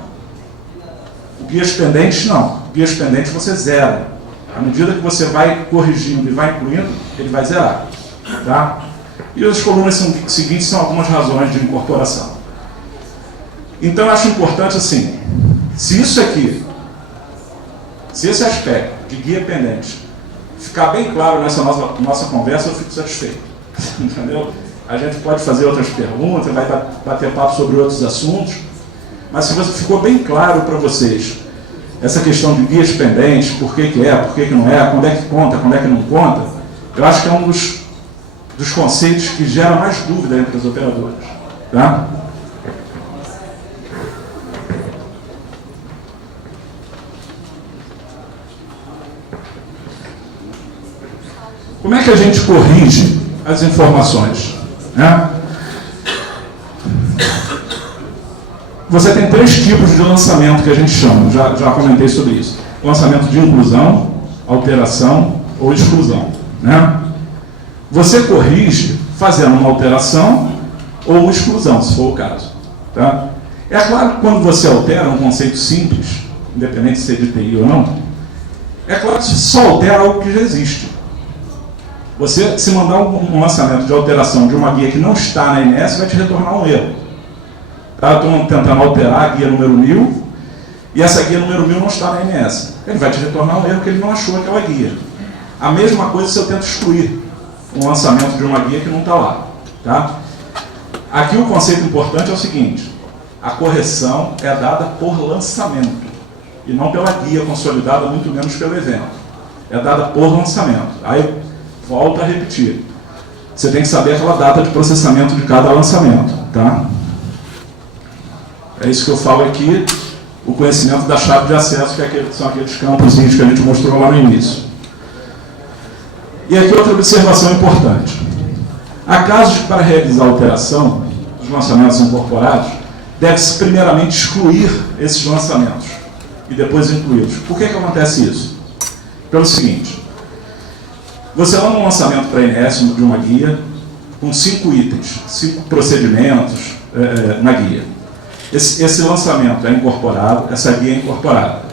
Guias pendentes não. Guias pendentes você zera. À medida que você vai corrigindo e vai incluindo, ele vai zerar. Tá? E as colunas seguintes são algumas razões de incorporação. Então, eu acho importante, assim, se isso aqui, se esse aspecto de guia pendente ficar bem claro nessa nossa conversa, eu fico satisfeito. Entendeu? A gente pode fazer outras perguntas, vai bater papo sobre outros assuntos, mas se ficou bem claro para vocês essa questão de guias pendentes, por que é, por que não é, quando é que conta, quando é que não conta, eu acho que é um dos conceitos que gera mais dúvida entre os operadores. Tá? Como é que a gente corrige as informações? Né? Você tem 3 tipos de lançamento que a gente chama, já comentei sobre isso. Lançamento de inclusão, alteração ou exclusão. Né? Você corrige fazendo uma alteração ou uma exclusão, se for o caso. Tá? É claro que quando você altera um conceito simples, independente de ser de TI ou não, é claro que você só altera algo que já existe. Você, se mandar um lançamento de alteração de uma guia que não está na INS, vai te retornar um erro. Tá? Eu estou tentando alterar a guia número 1000 e essa guia número 1000 não está na INS. Ele vai te retornar um erro que ele não achou aquela guia. A mesma coisa se eu tento excluir um lançamento de uma guia que não está lá. Tá? Aqui o conceito importante é o seguinte: a correção é dada por lançamento e não pela guia consolidada, muito menos pelo evento. É dada por lançamento. Aí, volto a repetir. Você tem que saber aquela data de processamento de cada lançamento. Tá? É isso que eu falo aqui, o conhecimento da chave de acesso, que são aqueles campos que a gente mostrou lá no início. E aqui outra observação importante. Há casos de que, para realizar a alteração dos lançamentos incorporados, deve-se primeiramente excluir esses lançamentos e depois incluí-los. Por que acontece isso? Pelo seguinte: você manda um lançamento para a INS de uma guia com 5 itens, 5 procedimentos na guia. Esse lançamento é incorporado, essa guia é incorporada.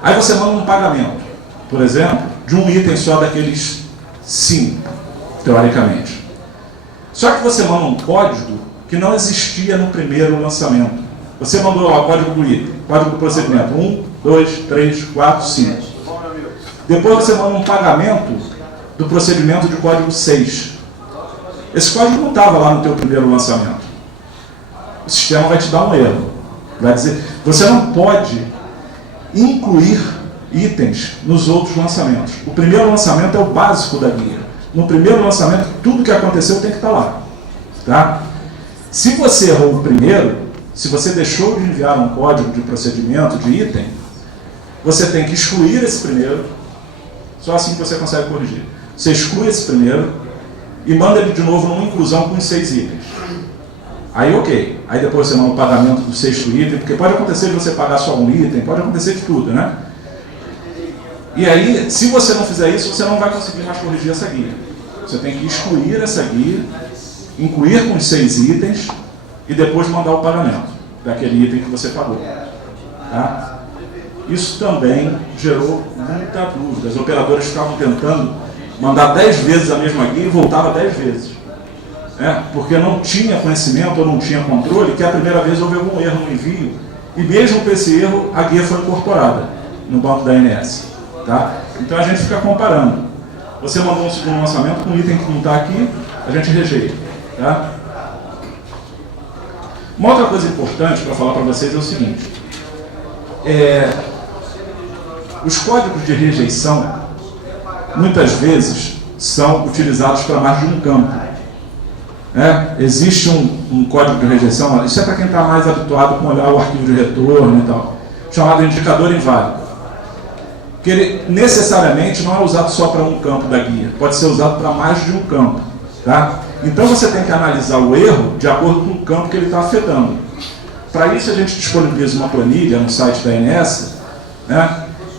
Aí você manda um pagamento, por exemplo, de um item só daqueles 5, teoricamente. Só que você manda um código que não existia no primeiro lançamento. Você mandou lá o código do item, código do procedimento 1, 2, 3, 4, 5. Depois você manda um pagamento do procedimento de código 6. Esse código não estava lá no teu primeiro lançamento. O sistema vai te dar um erro. Vai dizer, você não pode incluir itens nos outros lançamentos. O primeiro lançamento é o básico da guia. No primeiro lançamento, tudo que aconteceu tem que estar lá. Tá? Se você errou o primeiro, se você deixou de enviar um código de procedimento, de item, você tem que excluir esse primeiro. Só assim que você consegue corrigir. Você exclui esse primeiro e manda ele de novo numa inclusão com os 6 itens. Aí ok. Aí depois você manda o pagamento do 6º item, porque pode acontecer de você pagar só um item, pode acontecer de tudo, né? E aí, se você não fizer isso, você não vai conseguir mais corrigir essa guia. Você tem que excluir essa guia, incluir com os 6 itens e depois mandar o pagamento daquele item que você pagou. Tá? Isso também gerou muita dúvida. As operadoras ficavam tentando mandar 10 vezes a mesma guia e voltava 10 vezes. Porque não tinha conhecimento ou não tinha controle, que a primeira vez houve algum erro no envio, e mesmo com esse erro, a guia foi incorporada no banco da ANS. Tá? Então a gente fica comparando. Você mandou um segundo lançamento com um item que não está aqui, a gente rejeita. Tá? Uma outra coisa importante para falar para vocês é o seguinte: os códigos de rejeição, muitas vezes, são utilizados para mais de um campo. Existe um código de rejeição, isso é para quem está mais habituado com olhar o arquivo de retorno e tal, chamado indicador inválido. Que ele necessariamente não é usado só para um campo da guia, pode ser usado para mais de um campo. Tá? Então você tem que analisar o erro de acordo com o campo que ele está afetando. Para isso a gente disponibiliza uma planilha no site da ANS,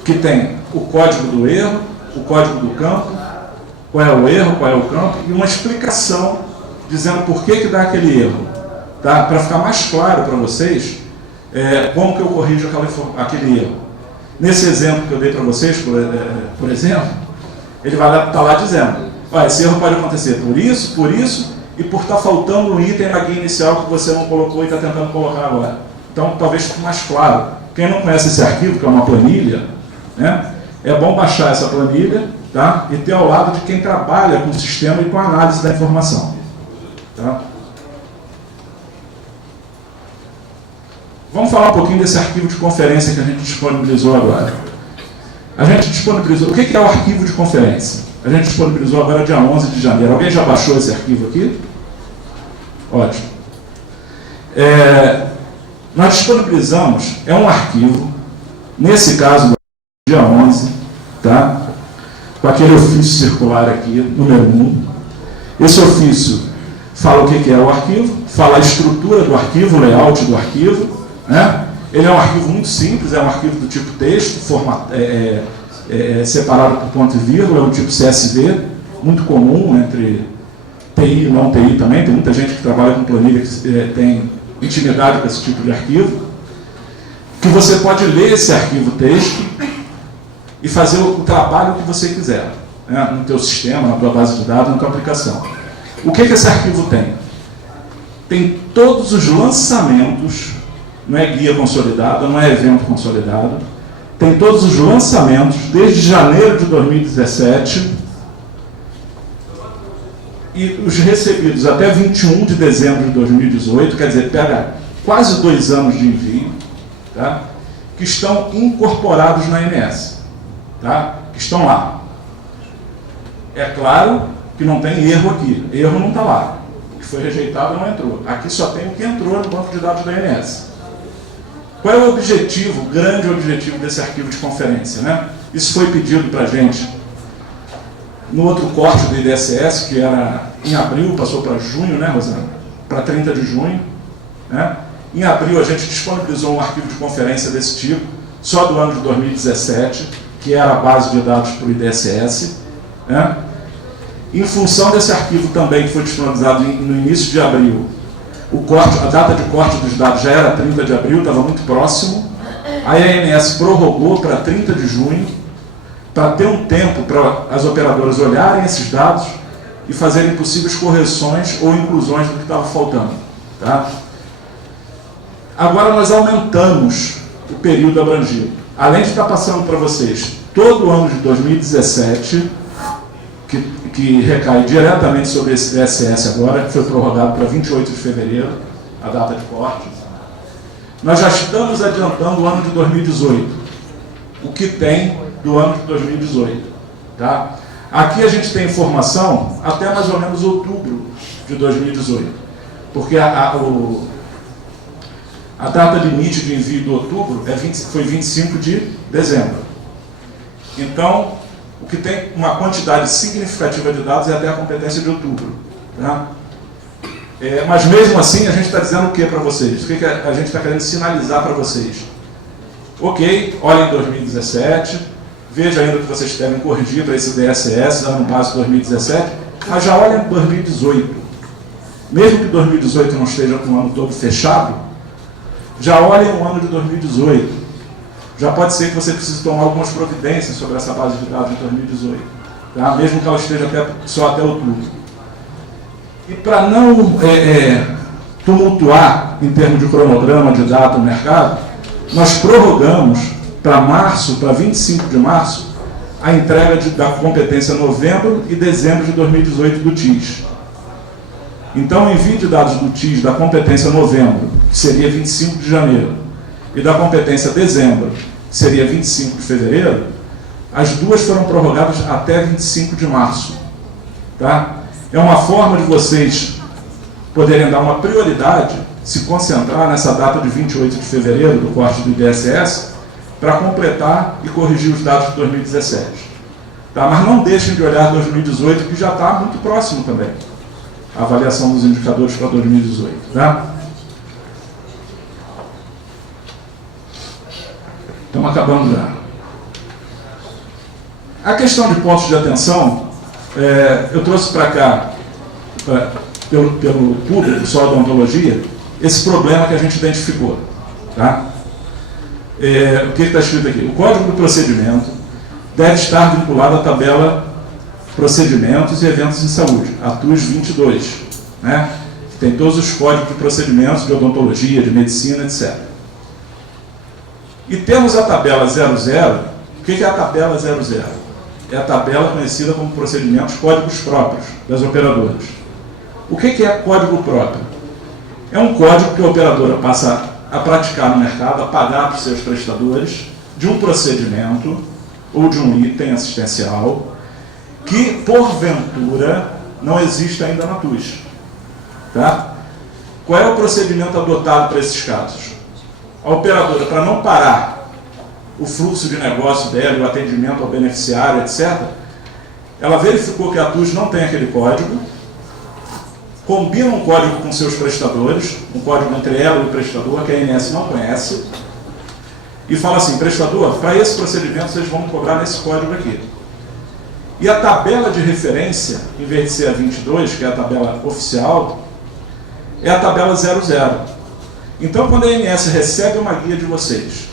que tem o código do erro, o código do campo, qual é o erro, qual é o campo, e uma explicação dizendo por que dá aquele erro. Tá? Para ficar mais claro para vocês como que eu corrijo aquele erro. Nesse exemplo que eu dei para vocês, por exemplo, ele vai estar lá dizendo: esse erro pode acontecer por isso, e por estar faltando um item na guia inicial que você não colocou e está tentando colocar agora. Então, talvez fique mais claro. Quem não conhece esse arquivo, que é uma planilha, né, é bom baixar essa planilha, tá, e ter ao lado de quem trabalha com o sistema e com a análise da informação. Tá? Vamos falar um pouquinho desse arquivo de conferência que a gente disponibilizou agora. A gente disponibilizou... O que é o arquivo de conferência? A gente disponibilizou agora dia 11 de janeiro. Alguém já baixou esse arquivo aqui? Ótimo. Nós disponibilizamos, é um arquivo, nesse caso, dia 11, tá? Com aquele ofício circular aqui, número 1. Esse ofício fala o que é o arquivo, fala a estrutura do arquivo, o layout do arquivo, né? Ele é um arquivo muito simples, é um arquivo do tipo texto, separado por ponto e vírgula, é um tipo CSV, muito comum entre TI e não TI também. Tem muita gente que trabalha com planilha que tem intimidade com esse tipo de arquivo, que você pode ler esse arquivo texto e fazer o trabalho que você quiser, né, no teu sistema, na tua base de dados, na tua aplicação. O que esse arquivo tem? Tem todos os lançamentos, não é guia consolidada, não é evento consolidado, tem todos os lançamentos desde janeiro de 2017 e os recebidos até 21 de dezembro de 2018, quer dizer, pega quase 2 anos de envio, tá? Que estão incorporados na ANS, tá? Que estão lá. É claro que não tem erro aqui, erro não está lá. O que foi rejeitado não entrou. Aqui só tem o que entrou no banco de dados da ANS. Qual é o objetivo, o grande objetivo desse arquivo de conferência, né? Isso foi pedido para a gente no outro corte do IDSS, que era em abril, passou para junho, né, Rosana? Para 30 de junho. Né? Em abril, a gente disponibilizou um arquivo de conferência desse tipo, só do ano de 2017, que era a base de dados para o IDSS. Né? Em função desse arquivo também, que foi disponibilizado no início de abril, a data de corte dos dados já era 30 de abril, estava muito próximo. A ANS prorrogou para 30 de junho, para ter um tempo para as operadoras olharem esses dados e fazerem possíveis correções ou inclusões do que estava faltando. Tá? Agora nós aumentamos o período abrangido. Além de estar passando para vocês todo o ano de 2017, que recai diretamente sobre esse DSS agora, que foi prorrogado para 28 de fevereiro, a data de corte, nós já estamos adiantando o ano de 2018, o que tem do ano de 2018. Tá? Aqui a gente tem informação até mais ou menos outubro de 2018, porque a data limite de envio de outubro foi 25 de dezembro. Então, o que tem uma quantidade significativa de dados é até a competência de outubro. Tá? Mas mesmo assim, a gente está dizendo o que para vocês? O que a gente está querendo sinalizar para vocês? Ok, olhem 2017, veja ainda o que vocês devem corrigir para esse DSS, ano base 2017, mas já olhem 2018. Mesmo que 2018 não esteja com o ano todo fechado, já olhem o ano de 2018. Já pode ser que você precise tomar algumas providências sobre essa base de dados de 2018, tá? Mesmo que ela esteja só até outubro. E para não tumultuar em termos de cronograma de data no mercado, nós prorrogamos para março, para 25 de março, a entrega da competência novembro e dezembro de 2018 do TIS. Então, o envio de dados do TIS da competência novembro, que seria 25 de janeiro, e da competência dezembro, que seria 25 de fevereiro, as duas foram prorrogadas até 25 de março. Tá? É uma forma de vocês poderem dar uma prioridade, se concentrar nessa data de 28 de fevereiro, do corte do IDSS, para completar e corrigir os dados de 2017. Tá? Mas não deixem de olhar 2018, que já está muito próximo também, a avaliação dos indicadores para 2018. Tá? Estamos acabando já. A questão de pontos de atenção, eu trouxe para cá, pelo público, só da ontologia, esse problema que a gente identificou. Tá? O que está escrito aqui? O código do procedimento deve estar vinculado à tabela procedimentos e eventos em saúde, a TUS 22. né? Tem todos os códigos de procedimentos de odontologia, de medicina, etc. E temos a tabela 00. O que é a tabela 00? É a tabela conhecida como procedimentos códigos próprios das operadoras. O que é código próprio? É um código que a operadora passa a praticar no mercado, a pagar para os seus prestadores, de um procedimento ou de um item assistencial que, porventura, não existe ainda na TUS. Tá? Qual é o procedimento adotado para esses casos? A operadora, para não parar o fluxo de negócio dela, o atendimento ao beneficiário, etc., ela verificou que a TUS não tem aquele código, combina um código com seus prestadores, um código entre ela e o prestador, que a ANS não conhece, e fala assim: prestador, para esse procedimento vocês vão me cobrar nesse código aqui. E a tabela de referência, em vez de ser a 22, que é a tabela oficial, é a tabela 00. Então, quando a ANS recebe uma guia de vocês,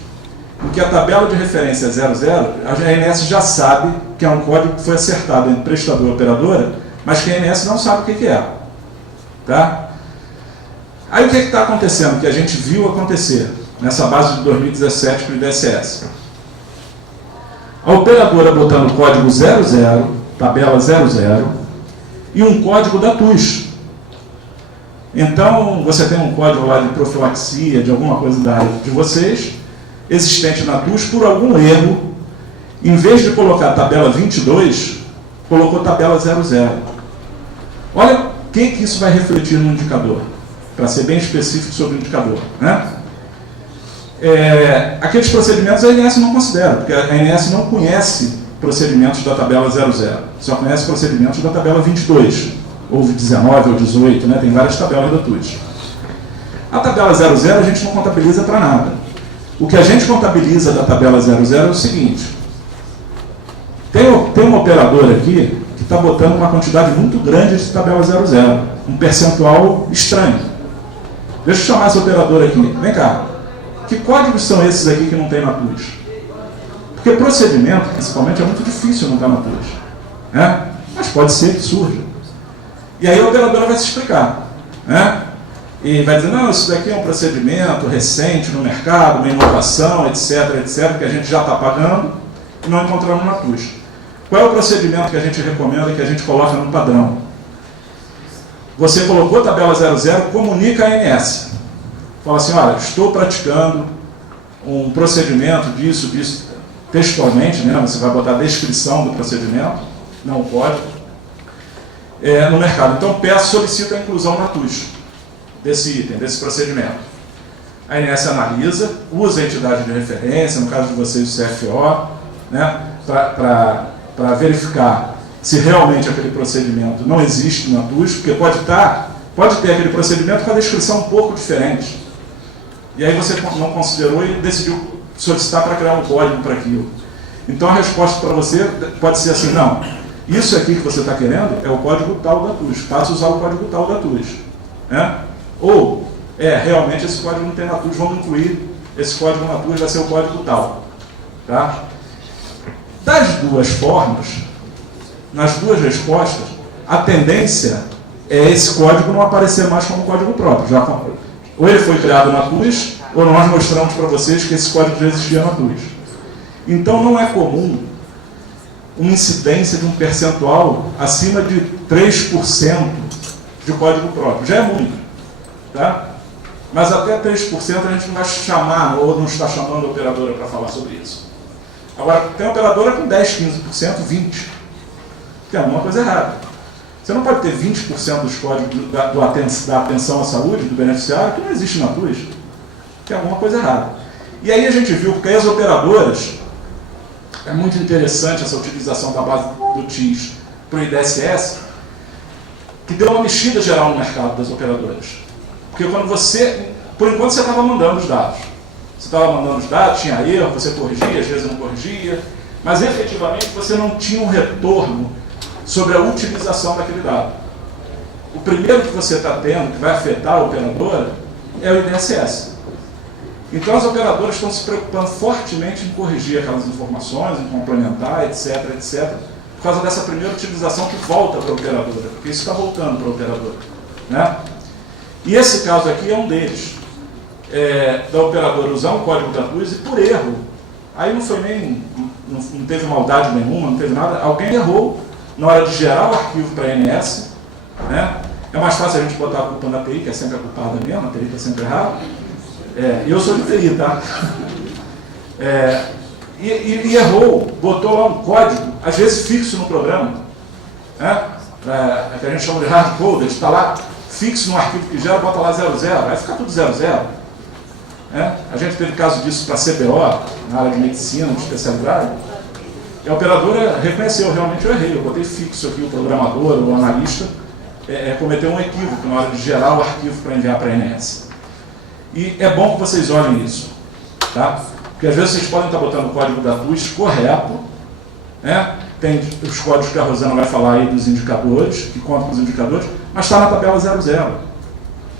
em que a tabela de referência é 00, a ANS já sabe que é um código que foi acertado entre prestador e operadora, mas que a ANS não sabe o que é. Tá? Aí o que está acontecendo, que a gente viu acontecer nessa base de 2017 para o IDSS? A operadora botando o código 00, tabela 00, e um código da TUS. Então, você tem um código lá de profilaxia, de alguma coisa da área de vocês, existente na TUS, por algum erro, em vez de colocar a tabela 22, colocou tabela 00. Olha o que isso vai refletir no indicador, para ser bem específico sobre o indicador, né? Aqueles procedimentos a ANS não considera, porque a ANS não conhece procedimentos da tabela 00, só conhece procedimentos da tabela 22, ou 19, ou 18, né? Tem várias tabelas da TUS. A tabela 00 a gente não contabiliza para nada. O que a gente contabiliza da tabela 00 é o seguinte: tem uma operadora aqui que está botando uma quantidade muito grande de tabela 00, um percentual estranho. Deixa eu chamar essa operadora aqui. Vem cá. Que códigos são esses aqui que não tem na TUS? Porque procedimento, principalmente, é muito difícil não estar na TUS, né? Mas pode ser que surja. E aí a operadora vai se explicar, né? E vai dizer: não, isso daqui é um procedimento recente no mercado, uma inovação, etc., etc., que a gente já está pagando e não encontramos na TUS. Qual é o procedimento que a gente recomenda e que a gente coloca no padrão? Você colocou a tabela 00, comunica a ANS. Fala assim: olha, estou praticando um procedimento disso, textualmente, né? Você vai botar a descrição do procedimento, não o código, no mercado. Então, solicita a inclusão na TUS desse item, desse procedimento. A ANS analisa, usa a entidade de referência, no caso de vocês o CFO, né? Para verificar se realmente aquele procedimento não existe na TUS, porque pode ter aquele procedimento com a descrição um pouco diferente. E aí você não considerou e decidiu solicitar para criar um código para aquilo. Então a resposta para você pode ser assim: não, isso aqui que você está querendo é o código tal da TUS, passa a usar o código tal da TUS. Né? Ou, realmente esse código não tem na TUS, vamos incluir esse código na TUS, vai ser o código tal. Tá? Das duas formas, nas duas respostas, a tendência é esse código não aparecer mais como código próprio. Ou ele foi criado na TUS, ou nós mostramos para vocês que esse código já existia na TUS. Então não é comum uma incidência de um percentual acima de 3% de código próprio. Já é muito. Tá? Mas até 3% a gente não vai chamar, ou não está chamando a operadora para falar sobre isso. Agora, tem operadora com 10%, 15%, 20%. Tem alguma coisa errada. Você não pode ter 20% dos códigos da atenção à saúde do beneficiário que não existe na TUS. Tem alguma coisa errada. E aí a gente viu que as operadoras, é muito interessante essa utilização da base do TIS para o IDSS, que deu uma mexida geral no mercado das operadoras. Porque quando por enquanto você estava mandando os dados. Você estava mandando os dados, tinha erro, você corrigia, às vezes não corrigia, mas efetivamente você não tinha um retorno sobre a utilização daquele dado. O primeiro que você está tendo, que vai afetar a operadora, é o IDSS. Então as operadoras estão se preocupando fortemente em corrigir aquelas informações, em complementar, etc., etc., por causa dessa primeira utilização que volta para a operadora, porque isso está voltando para a operadora. né? E esse caso aqui é um deles, da operadora usar um código da TUS e por erro, aí não foi nem, não teve maldade nenhuma, não teve nada, alguém errou na hora de gerar o arquivo para a ANS, né? É mais fácil a gente botar a culpa na TI, que é sempre a culpada mesmo, a TI está sempre errada. Eu sou de TI, tá? E errou, botou lá um código, às vezes fixo no programa, né? Que a gente chama de hardcoded, está lá fixo no arquivo que gera, bota lá 00, vai ficar tudo 00. A gente teve caso disso para CBO, na área de medicina, de especialidade, e a operadora reconheceu, realmente eu errei, eu botei fixo aqui, o programador, o analista, cometeu um equívoco na hora de gerar o arquivo para enviar para a ANS. E é bom que vocês olhem isso, tá? Porque às vezes vocês podem estar botando o código da TUS correto, né? Tem os códigos que a Rosana vai falar aí dos indicadores, que contam com os indicadores, mas está na tabela 00.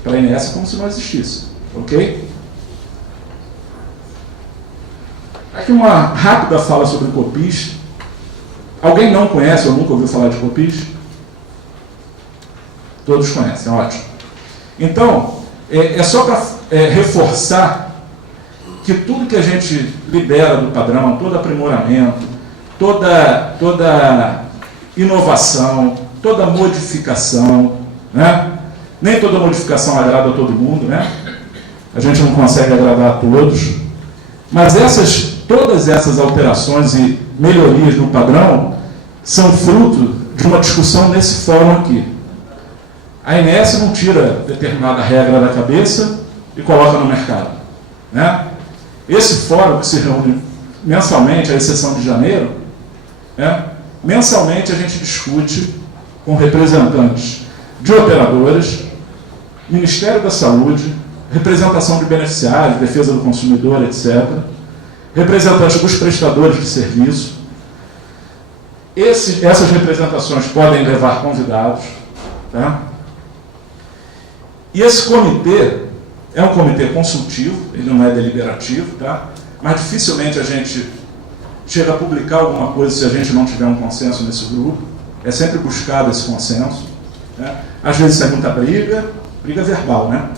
Para a ANS é como se não existisse, ok? Aqui uma rápida fala sobre copis. Alguém não conhece ou nunca ouviu falar de copis? Todos conhecem, ótimo. Então, é só para reforçar que tudo que a gente libera do padrão, todo aprimoramento, toda inovação, toda modificação, né? Nem toda modificação agrada a todo mundo, né? A gente não consegue agradar a todos, mas todas essas alterações e melhorias no padrão são fruto de uma discussão nesse fórum aqui. A ANS não tira determinada regra da cabeça e coloca no mercado, né? Esse fórum que se reúne mensalmente, à exceção de janeiro, mensalmente a gente discute com representantes de operadoras, Ministério da Saúde, representação de beneficiários, defesa do consumidor, etc., representantes dos prestadores de serviço. Essas representações podem levar convidados, tá? E esse comitê é um comitê consultivo, ele não é deliberativo, tá? Mas dificilmente a gente chega a publicar alguma coisa se a gente não tiver um consenso nesse grupo. É sempre buscado esse consenso, né? Às vezes sai muita briga verbal, né?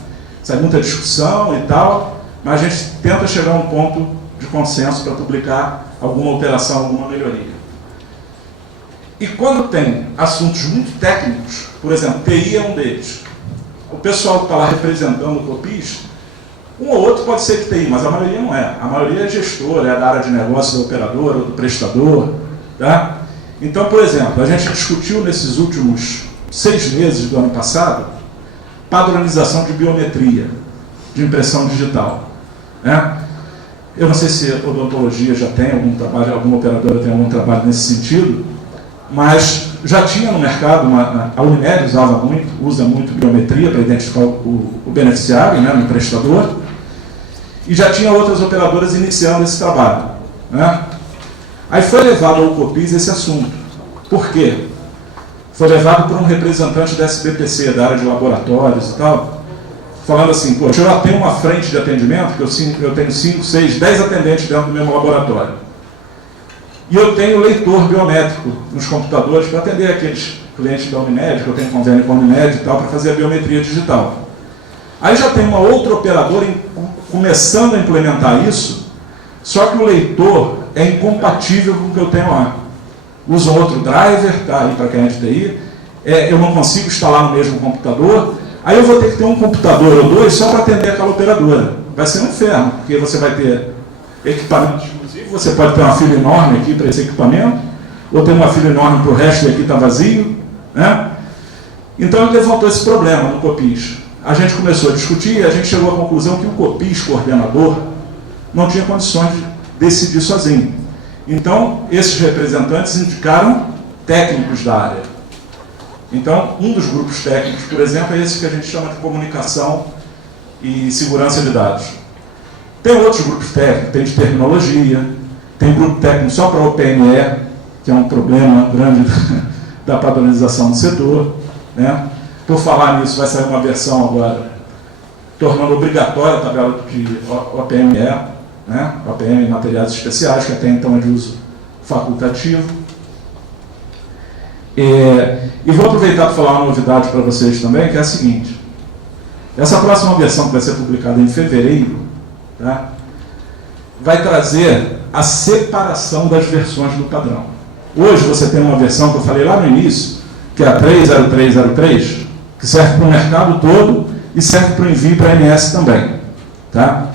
Sai muita discussão e tal, mas a gente tenta chegar a um ponto de consenso para publicar alguma alteração, alguma melhoria. E quando tem assuntos muito técnicos, por exemplo, TI é um deles, o pessoal que está lá representando o COPIS, um ou outro pode ser de TI, mas a maioria não é. A maioria é gestor, é da área de negócio do operador ou do prestador, tá? Então, por exemplo, a gente discutiu nesses últimos 6 meses do ano passado padronização de biometria, de impressão digital, né? Eu não sei se a odontologia já tem algum trabalho, alguma operadora tem algum trabalho nesse sentido, mas já tinha no mercado, a Unimed usa muito biometria para identificar o beneficiário, né, no prestador, e já tinha outras operadoras iniciando esse trabalho, né? Aí foi levado ao COPIS esse assunto. Por quê? Foi levado por um representante da SBPC, da área de laboratórios e tal, falando assim, poxa, eu já tenho uma frente de atendimento, que eu tenho 5, 6, 10 atendentes dentro do mesmo laboratório. E eu tenho leitor biométrico nos computadores para atender aqueles clientes da Unimed, que eu tenho convênio com a Unimed e tal, para fazer a biometria digital. Aí já tem uma outra operadora começando a implementar isso, só que o leitor é incompatível com o que eu tenho lá. Usa um outro driver, tá aí para quem é de TI, eu não consigo instalar no mesmo computador, aí eu vou ter que ter um computador ou dois só para atender aquela operadora. Vai ser um inferno, porque você vai ter equipamentos exclusivos, você pode ter uma fila enorme aqui para esse equipamento, ou ter uma fila enorme para o resto e aqui está vazio, né? Então ele levantou esse problema no COPIS. A gente começou a discutir e a gente chegou à conclusão que o COPIS coordenador não tinha condições de decidir sozinho. Então, esses representantes indicaram técnicos da área. Então, um dos grupos técnicos, por exemplo, é esse que a gente chama de comunicação e segurança de dados. Tem outros grupos técnicos, tem de terminologia, tem grupo técnico só para o OPME, que é um problema grande da padronização do setor, né? Por falar nisso, vai sair uma versão agora, tornando obrigatória a tabela de OPME, né? OPM Materiais Especiais, que até então é de uso facultativo. E vou aproveitar para falar uma novidade para vocês também, que é a seguinte. Essa próxima versão, que vai ser publicada em fevereiro, tá, vai trazer a separação das versões do padrão. Hoje você tem uma versão que eu falei lá no início, que é a 30303, que serve para o mercado todo e serve para o envio para a ANS também. Tá?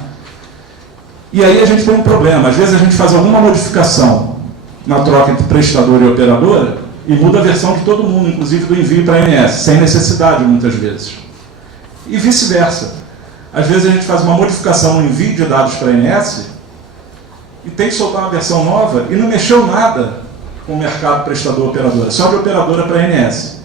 E aí a gente tem um problema. Às vezes a gente faz alguma modificação na troca entre prestador e operadora e muda a versão de todo mundo, inclusive do envio para a ANS, sem necessidade muitas vezes. E vice-versa. Às vezes a gente faz uma modificação no envio de dados para a ANS e tem que soltar uma versão nova e não mexeu nada com o mercado prestador-operadora, só de operadora para a ANS.